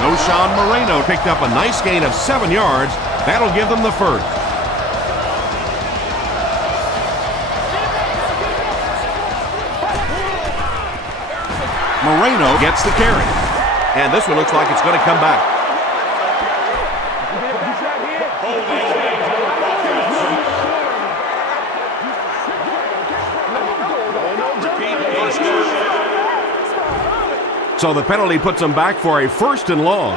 Noshawn Moreno picked up a nice gain of 7 yards. That'll give them the 1st. Moreno gets the carry. And this one looks like it's going to come back. So the penalty puts them back for a 1st and long.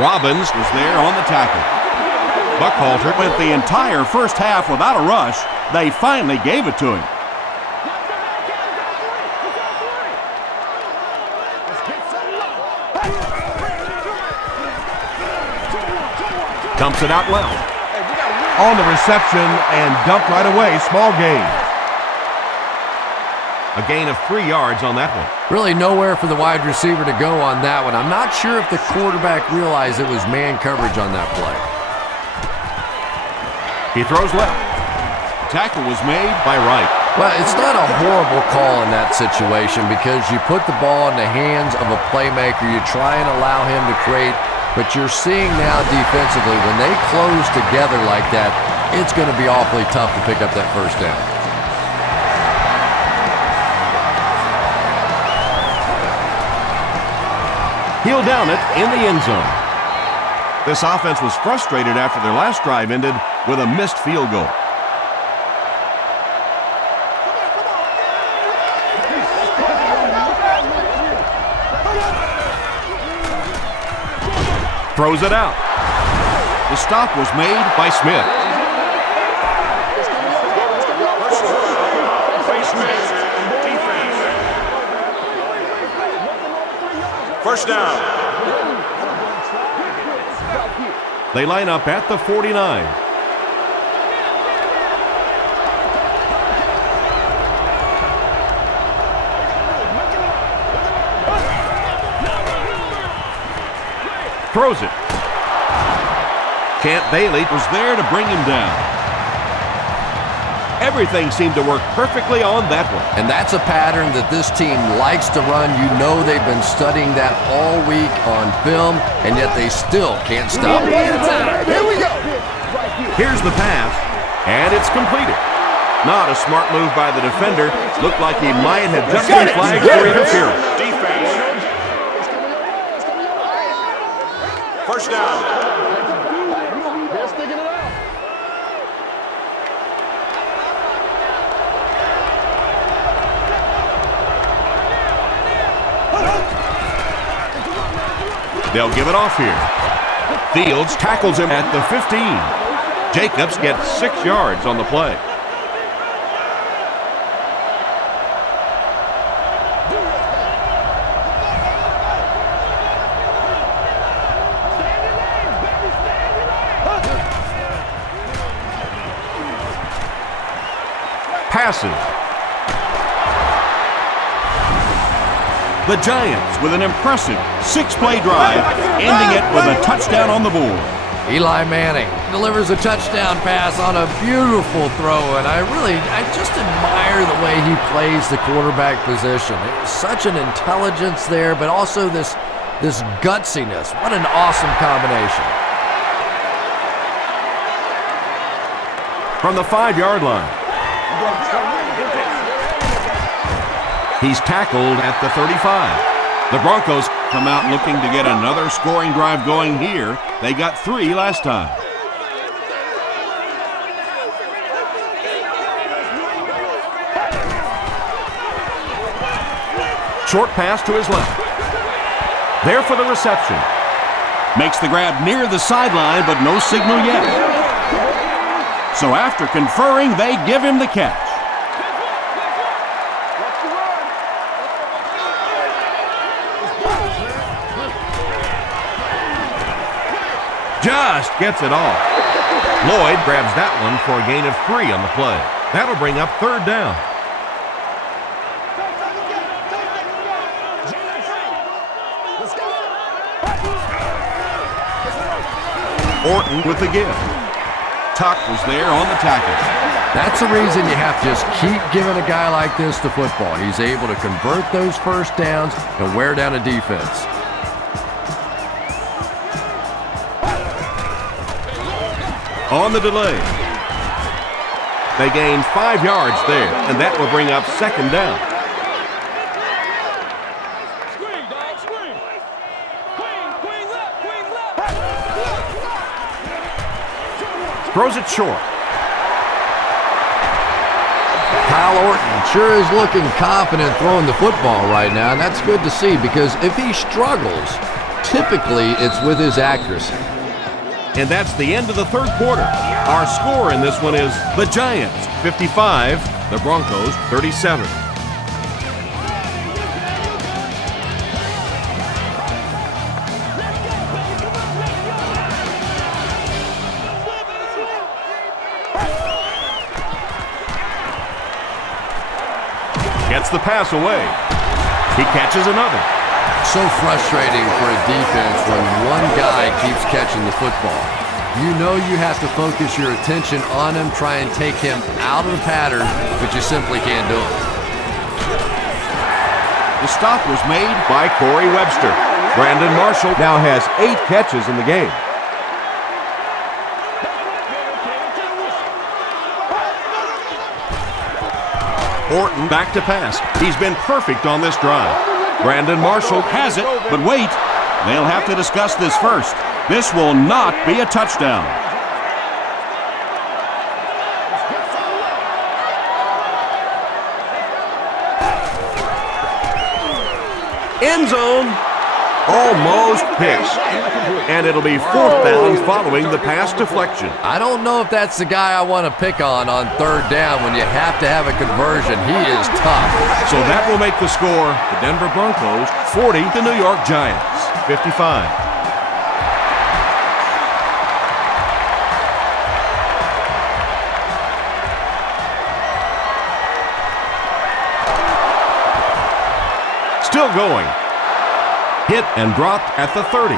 Robbins was there on the tackle. Buckhalter went the entire first half without a rush. They finally gave it to him. Dumps it out left. On the reception and dumped right away. Small gain. A gain of 3 yards on that one. Really nowhere for the wide receiver to go on that one. I'm not sure if the quarterback realized it was man coverage on that play. He throws left. Tackle was made by Wright. Well, it's not a horrible call in that situation because you put the ball in the hands of a playmaker. You try and allow him to create. But you're seeing now defensively, when they close together like that, it's going to be awfully tough to pick up that 1st down. He'll down it in the end zone. This offense was frustrated after their last drive ended with a missed field goal. Throws it out. The stop was made by Smith. First down. They line up at the 49. Throws it. Camp Bailey was there to bring him down. Everything seemed to work perfectly on that one. And that's a pattern that this team likes to run. You know they've been studying that all week on film, and yet they still can't stop it. Here we go. Here's the pass, and it's completed. Not a smart move by the defender. Looked like he might have just been flagged for interference. Defense. First down. They're sticking it out. They'll give it off here. Fields tackles him at the 15. Jacobs gets 6 yards on the play. Passes. The Giants with an impressive 6-play drive, ending it with a touchdown on the board. Eli Manning delivers a touchdown pass on a beautiful throw, and I just admire the way he plays the quarterback position. It's such an intelligence there, but also this gutsiness. What an awesome combination. From the 5-yard line. He's tackled at the 35. The Broncos come out looking to get another scoring drive going here. They got 3 last time. Short pass to his left. There for the reception. Makes the grab near the sideline, but no signal yet. So after conferring, they give him the catch. Just gets it off. Lloyd grabs that one for a gain of 3 on the play. That'll bring up 3rd down. Orton with the give. Tuck was there on the tackle. That's the reason you have to just keep giving a guy like this the football. He's able to convert those first downs and wear down a defense. On the delay. They gain 5 yards there, and that will bring up 2nd down. Screen, dog, screen. Queen left. Throws it short. Kyle Orton sure is looking confident throwing the football right now, and that's good to see because if he struggles, typically it's with his accuracy. And that's the end of the 3rd quarter. Our score in this one is the Giants 55, the Broncos 37. Gets the pass away. He catches another. So frustrating for a defense when one guy keeps catching the football. You know you have to focus your attention on him, try and take him out of the pattern, but you simply can't do it. The stop was made by Corey Webster. Brandon Marshall now has 8 catches in the game. Orton back to pass. He's been perfect on this drive. Brandon Marshall Has it, but wait. They'll have to discuss this first. This will not be a touchdown. end zone. Almost picked. And it'll be 4th down following the pass deflection. I don't know if that's the guy I want to pick on 3rd down when you have to have a conversion. He is tough. So that will make the score the Denver Broncos 40, the New York Giants 55. Still going. Hit and dropped at the 30.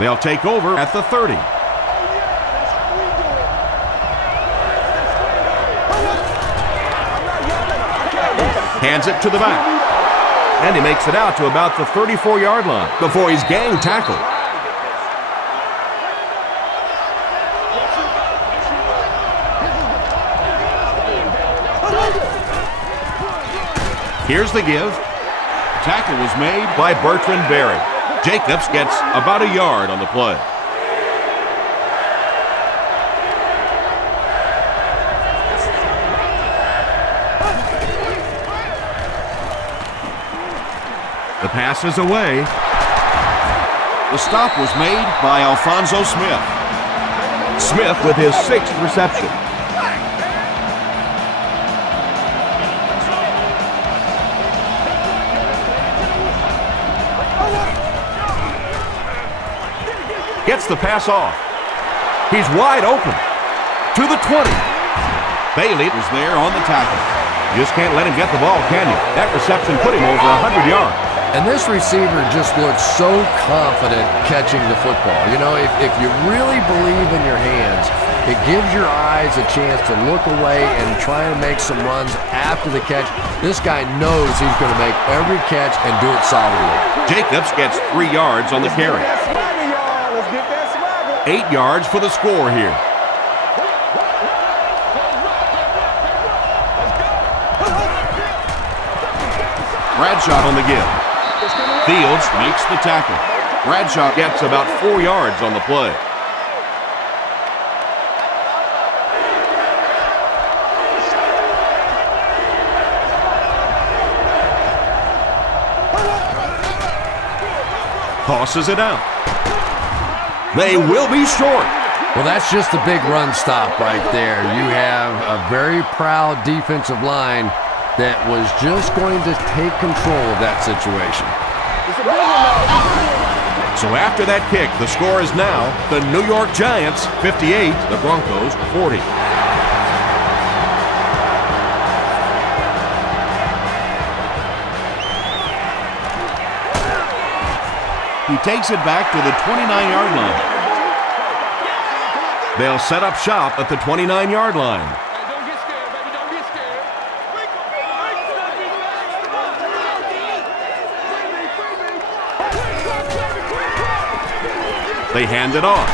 They'll take over at the 30. Hands it to the back. And he makes it out to about the 34-yard line before he's gang tackled. Here's the give. Tackle was made by Bertrand Berry. Jacobs gets about a yard on the play. The pass is away. The stop was made by Alphonso Smith. Smith with his 6th reception. Gets the pass off. He's wide open. To the 20. Bailey is there on the tackle. You just can't let him get the ball, can you? That reception put him over 100 yards. And this receiver just looks so confident catching the football. You know, if you really believe in your hands, it gives your eyes a chance to look away and try to make some runs after the catch. This guy knows he's going to make every catch and do it solidly. Jacobs gets 3 yards on the carry. 8 yards for the score here. Bradshaw on the give. Fields makes the tackle. Bradshaw gets about 4 yards on the play. Tosses it out. They will be short. Well, that's just a big run stop right there. You have a very proud defensive line that was just going to take control of that situation. So after that kick, the score is now the New York Giants 58, the Broncos 40. He takes it back to the 29-yard line. They'll set up shop at the 29-yard line. Don't get scared, baby. Don't get scared. They hand it off.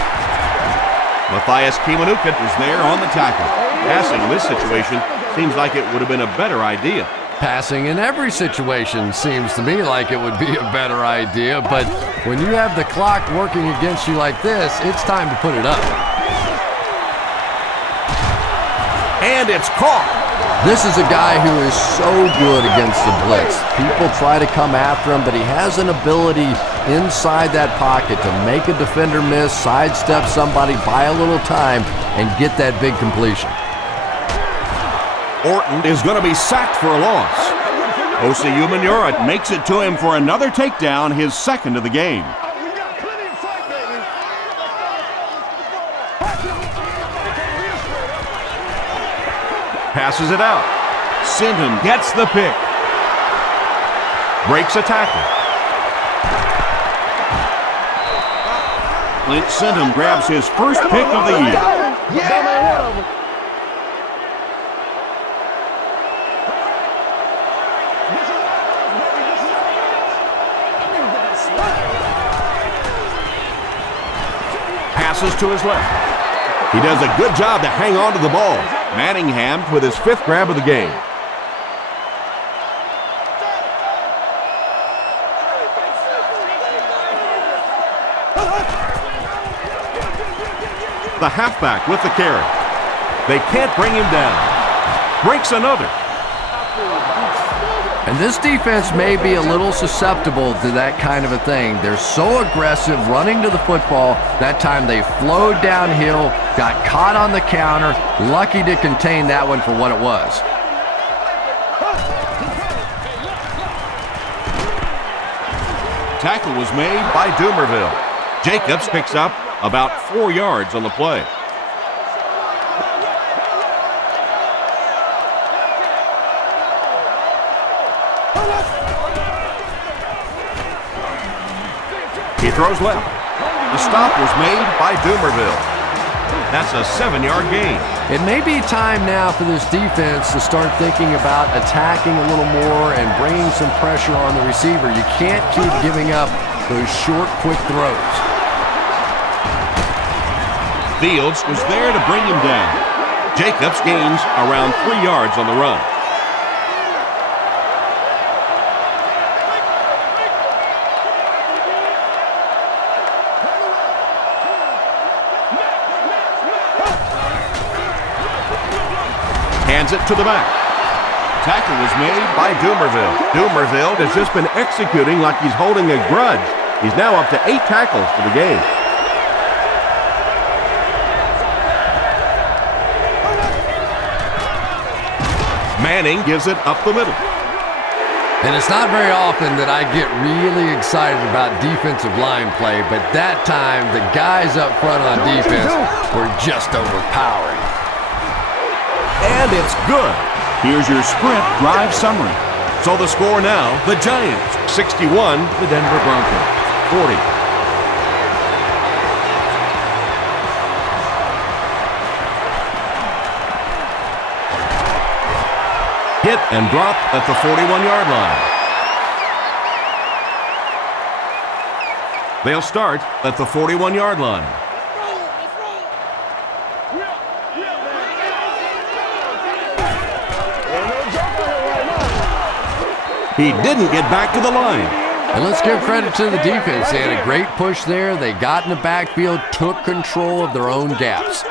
Matthias Kiwanuka is there on the tackle. Passing in this situation seems like it would have been a better idea. Passing in every situation seems to me like it would be a better idea, but when you have the clock working against you like this, it's time to put it up. And it's caught. This is a guy who is so good against the blitz. People try to come after him, but he has an ability inside that pocket to make a defender miss, sidestep somebody, buy a little time, and get that big completion. Orton is going to be sacked for a loss. Osi Umenyiora makes it to him for another takedown, his 2nd of the game. Passes it out. Sinton gets the pick. Breaks a tackle. Clint Sinton grabs his first pick of the year. Passes to his left. He does a good job to hang on to the ball. Manningham with his 5th grab of the game. The halfback with the carry. They can't bring him down. Breaks another. And this defense may be a little susceptible to that kind of a thing. They're so aggressive running to the football. That time they flowed downhill, got caught on the counter, lucky to contain that one for what it was. Tackle was made by Dumerville. Jacobs picks up about 4 yards on the play. He throws left. The stop was made by Dumerville. That's a 7-yard gain. It may be time now for this defense to start thinking about attacking a little more and bringing some pressure on the receiver. You can't keep giving up those short, quick throws. Fields was there to bring him down. Jacobs gains around 3 yards on the run. Sends it to the back. Tackle was made by Doomerville. Doomerville has just been executing like he's holding a grudge. He's now up to 8 tackles for the game. Manning gives it up the middle. And it's not very often that I get really excited about defensive line play, but that time the guys up front on defense were just overpowering. And it's good. Here's your sprint drive summary. So the score now, the Giants 61, the Denver Broncos 40. Hit and drop at the 41-yard line. They'll start at the 41-yard line. He didn't get back to the line. And let's give credit to the defense. They had a great push there. They got in the backfield, took control of their own gaps.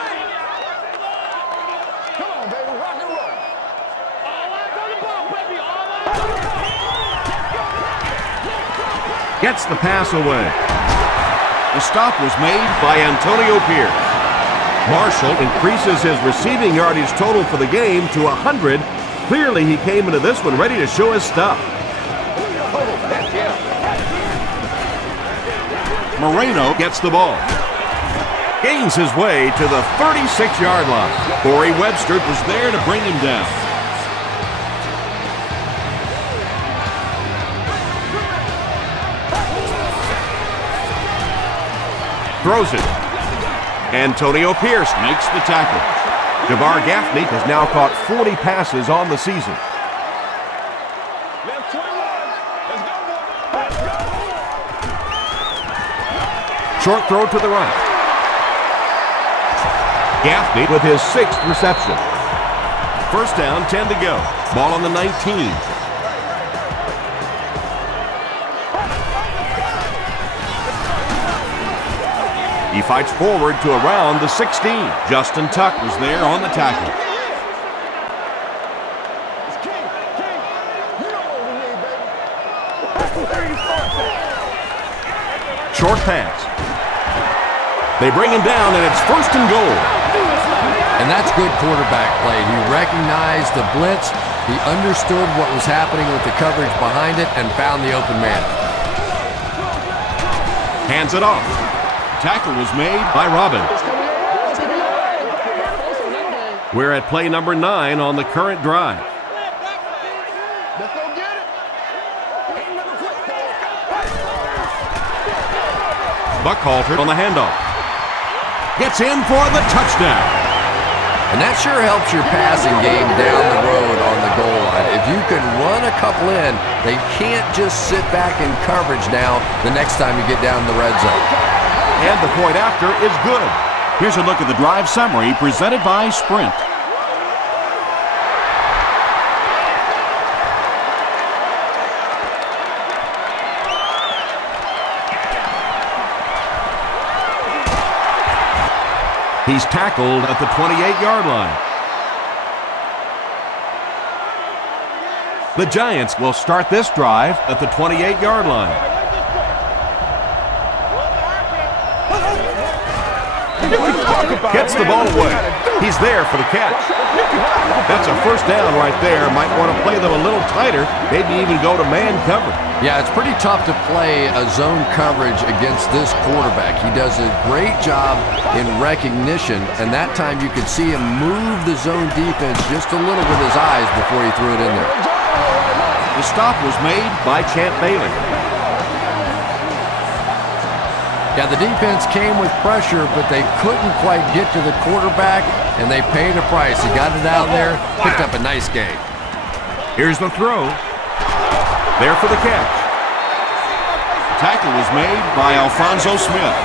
Gets the pass away. The stop was made by Antonio Pierce. Marshall increases his receiving yardage total for the game to 100. Clearly, he came into this one ready to show his stuff. Moreno gets the ball. Gains his way to the 36-yard line. Corey Webster was there to bring him down. Throws it. Antonio Pierce makes the tackle. Javar Gaffney has now caught 40 passes on the season. Short throw to the right. Gaffney with his 6th reception. First down, 10 to go. Ball on the 19. He fights forward to around the 16. Justin Tuck was there on the tackle. Short pass. They bring him down, and it's 1st and goal. And that's good quarterback play. He recognized the blitz. He understood what was happening with the coverage behind it and found the open man. Hands it off. Tackle was made by Robin. We're at play number 9 on the current drive. Buckhalter on the handoff. Gets in for the touchdown. And that sure helps your passing game down the road on the goal line. If you can run a couple in, they can't just sit back in coverage now the next time you get down the red zone. And the point after is good. Here's a look at the drive summary presented by Sprint. He's tackled at the 28-yard line. The Giants will start this drive at the 28-yard line. Gets the ball away. He's there for the catch. That's a first down right there. Might want to play them a little tighter, maybe even go to man cover. Yeah, it's pretty tough to play a zone coverage against this quarterback. He does a great job in recognition, and that time you could see him move the zone defense just a little with his eyes before he threw it in there. The stop was made by Champ Bailey. Yeah, the defense came with pressure, but they couldn't quite get to the quarterback, and they paid a price. He got it out there, picked up a nice gain. Here's the throw. There for the catch. Tackle was made by Alfonso Smith.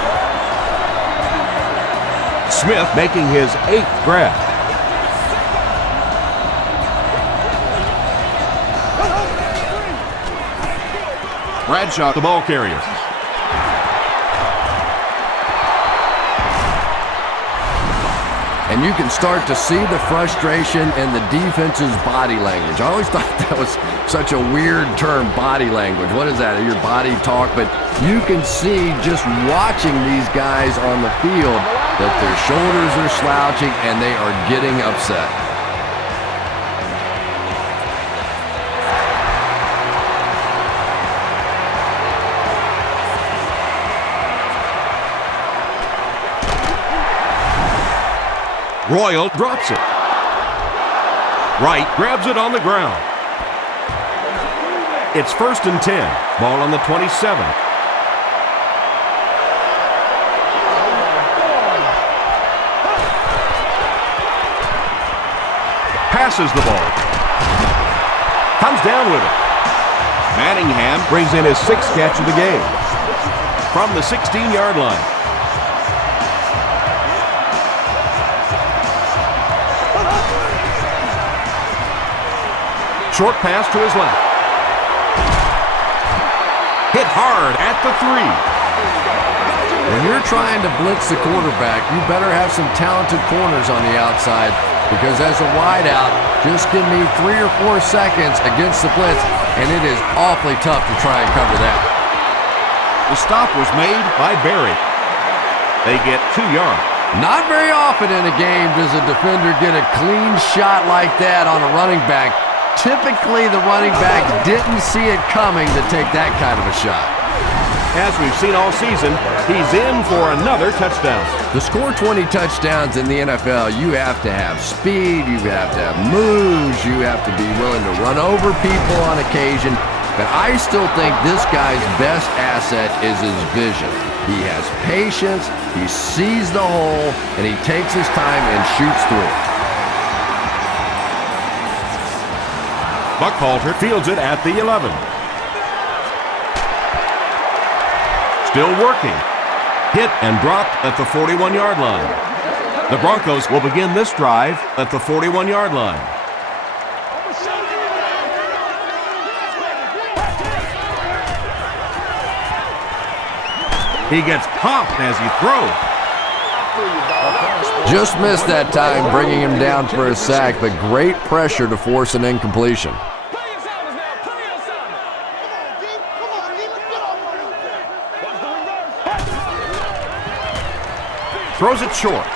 Smith making his 8th grab. Bradshaw, the ball carrier. and you can start to see the frustration in the defense's body language. I always thought that was such a weird term, body language. What is that? Your body talk? But you can see just watching these guys on the field that their shoulders are slouching and they are getting upset. Royal drops it. Wright grabs it on the ground. It's 1st and 10. Ball on the 27. Passes the ball. Comes down with it. Manningham brings in his 6th catch of the game. From the 16-yard line. Short pass to his left. Hit hard at the 3. When you're trying to blitz the quarterback, you better have some talented corners on the outside, because as a wideout, just give me 3 or 4 seconds against the blitz, and it is awfully tough to try and cover that. The stop was made by Berry. They get 2 yards. Not very often in a game does a defender get a clean shot like that on a running back. Typically, the running back didn't see it coming to take that kind of a shot. As we've seen all season, he's in for another touchdown. To score 20 touchdowns in the NFL, you have to have speed, you have to have moves, you have to be willing to run over people on occasion. But I still think this guy's best asset is his vision. He has patience, he sees the hole, and he takes his time and shoots through it. Buckhalter fields it at the 11. Still working. Hit and dropped at the 41-yard line. The Broncos will begin this drive at the 41-yard line. He gets popped as he throws. Just missed that time, bringing him down for a sack, but great pressure to force an incompletion. Throws it short.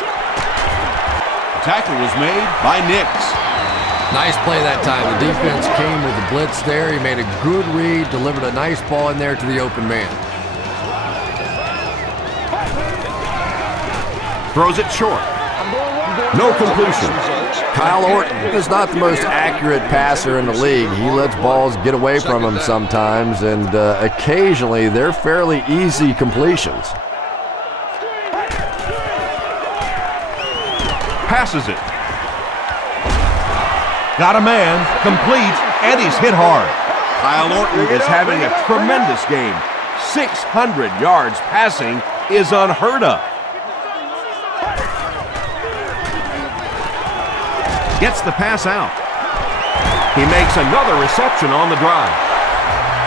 The tackle was made by Nix. Nice play that time. The defense came with the blitz there. He made a good read, delivered a nice ball in there to the open man. Throws it short. No completion. Kyle Orton is not the most accurate passer in the league. He lets balls get away from him sometimes, and occasionally they're fairly easy completions. Passes it. Got a man, complete, and he's hit hard. Kyle Orton is having a tremendous game. 600 yards passing is unheard of. Gets the pass out. He makes another reception on the drive.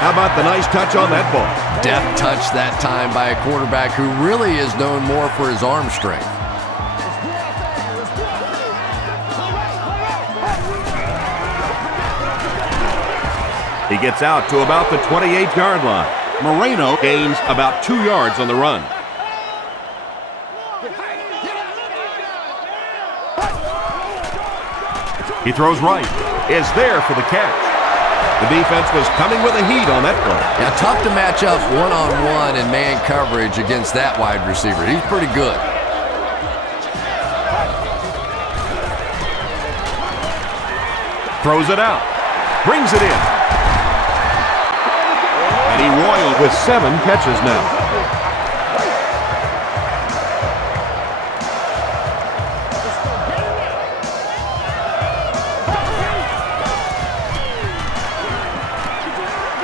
How about the nice touch on that ball? Deft touch that time by a quarterback who really is known more for his arm strength. He gets out to about the 28-yard line. Moreno gains about 2 yards on the run. He throws right. Is there for the catch. The defense was coming with a heat on that play. Now, tough to match up one-on-one in man coverage against that wide receiver. He's pretty good. Throws it out. Brings it in. Eddie Royal with 7 catches now.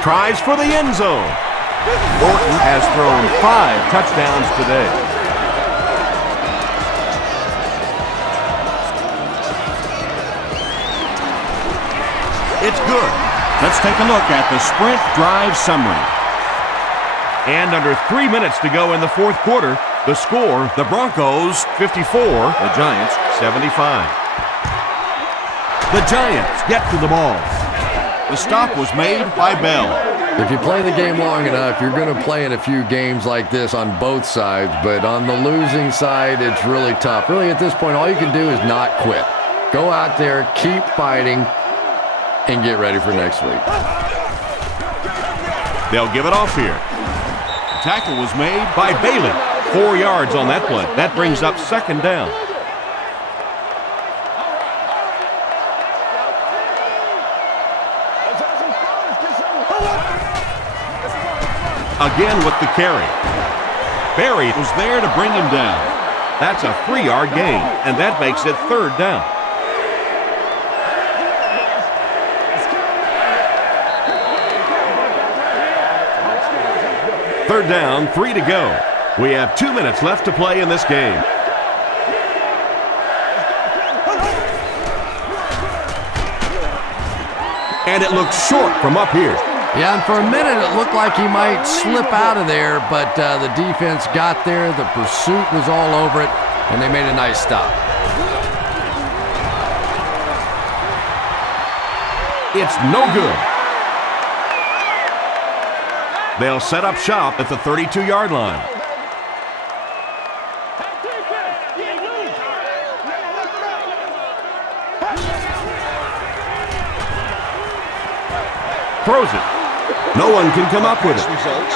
Tries for the end zone. Orton has thrown 5 touchdowns today. It's good. Let's take a look at the sprint drive summary. And under 3 minutes to go in the fourth quarter, The score, the Broncos 54, the Giants 75. The Giants get to the ball. The stop was made by Bell. If you play the game long enough, you're going to play in a few games like this on both sides, but on the losing side, it's really tough. Really, at this point, all you can do is not quit. Go out there, keep fighting, and get ready for next week. They'll give it off here. The tackle was made by Bailey. 4 yards on that play. That brings up second down. Again with the carry. Barry was there to bring him down. That's a 3-yard gain, and that makes it third down. Third down, 3 to go. We have 2 minutes left to play in this game. And it looks short from up here. Yeah, and for a minute it looked like he might slip out of there, but the defense got there, the pursuit was all over it, and they made a nice stop. It's no good. They'll set up shop at the 32-yard line. Throws it. No one can come up with it.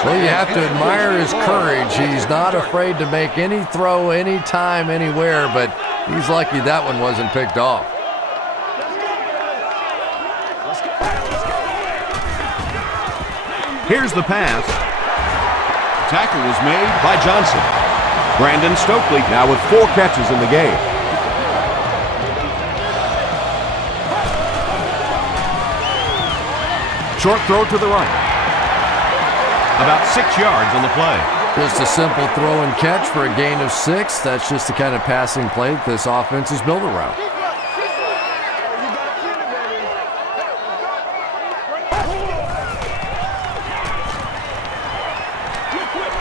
Well, you have to admire his courage. He's not afraid to make any throw, anytime, anywhere, but he's lucky that one wasn't picked off. Here's the pass. Tackle was made by Johnson. Brandon Stokely now with 4 catches in the game. Short throw to the right. About 6 yards on the play. Just a simple throw and catch for a gain of 6. That's just the kind of passing play that this offense is built around.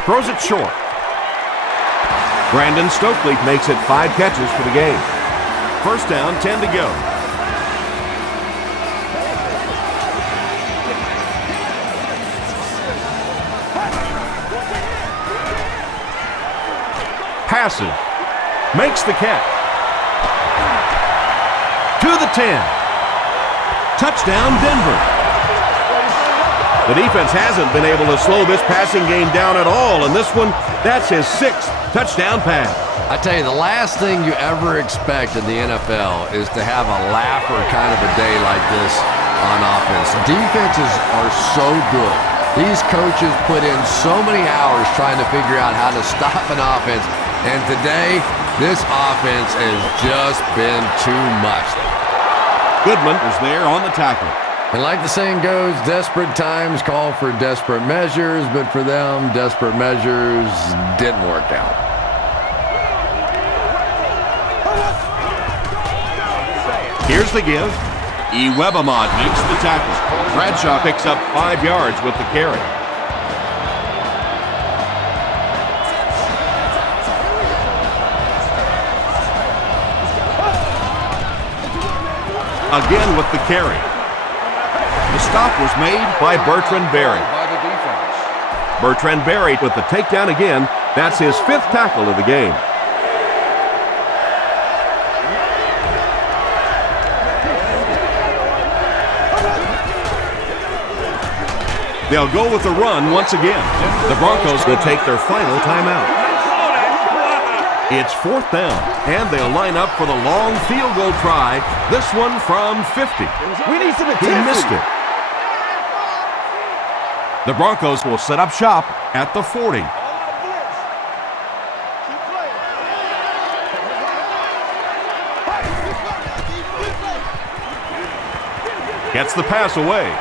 Throws it short. Brandon Stokely makes it 5 catches for the game. First down, 10 to go. Passive. Makes the catch. To the 10. Touchdown, Denver. The defense hasn't been able to slow this passing game down at all, and this one, that's his 6th touchdown pass. I tell you, the last thing you ever expect in the NFL is to have a laugher kind of a day like this on offense. Defenses are so good. These coaches put in so many hours trying to figure out how to stop an offense, and today, this offense has just been too much. Goodman was there on the tackle. And like the saying goes, desperate times call for desperate measures, but for them, desperate measures didn't work out. Here's the give. Iwebamad makes the tackle. Bradshaw picks up 5 yards with the carry. Again with the carry. The stop was made by Bertrand Berry. Bertrand Berry with the takedown again. That's his 5th tackle of the game. They'll go with the run once again. The Broncos will take their final timeout. It's 4th down, and they'll line up for the long field goal try. This one from 50. He missed it. The Broncos will set up shop at the 40. Gets the pass away.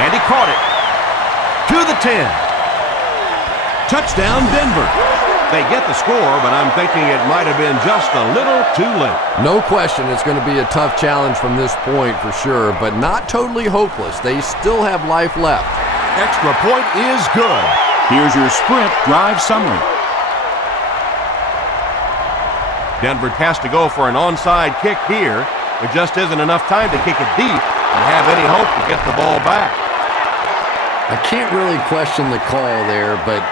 And he caught it. To the 10. Touchdown, Denver. They get the score, but I'm thinking it might have been just a little too late. No question it's going to be a tough challenge from this point for sure, but not totally hopeless. They still have life left. Extra point is good. Here's your sprint drive summary. Denver has to go for an onside kick here. There just isn't enough time to kick it deep and have any hope to get the ball back. I can't really question the call there, but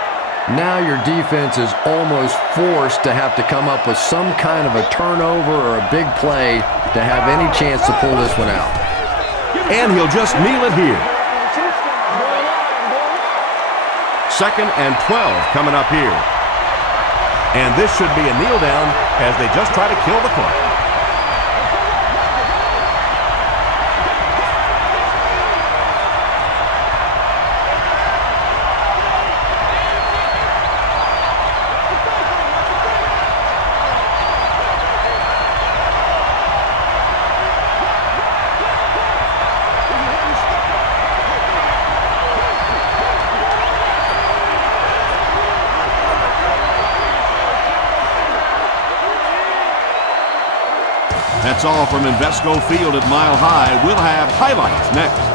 now your defense is almost forced to have to come up with some kind of a turnover or a big play to have any chance to pull this one out. And he'll just kneel it here. 2nd and 12 coming up here. And this should be a kneel down as they just try to kill the clock. That's all from Invesco Field at Mile High. We'll have highlights next.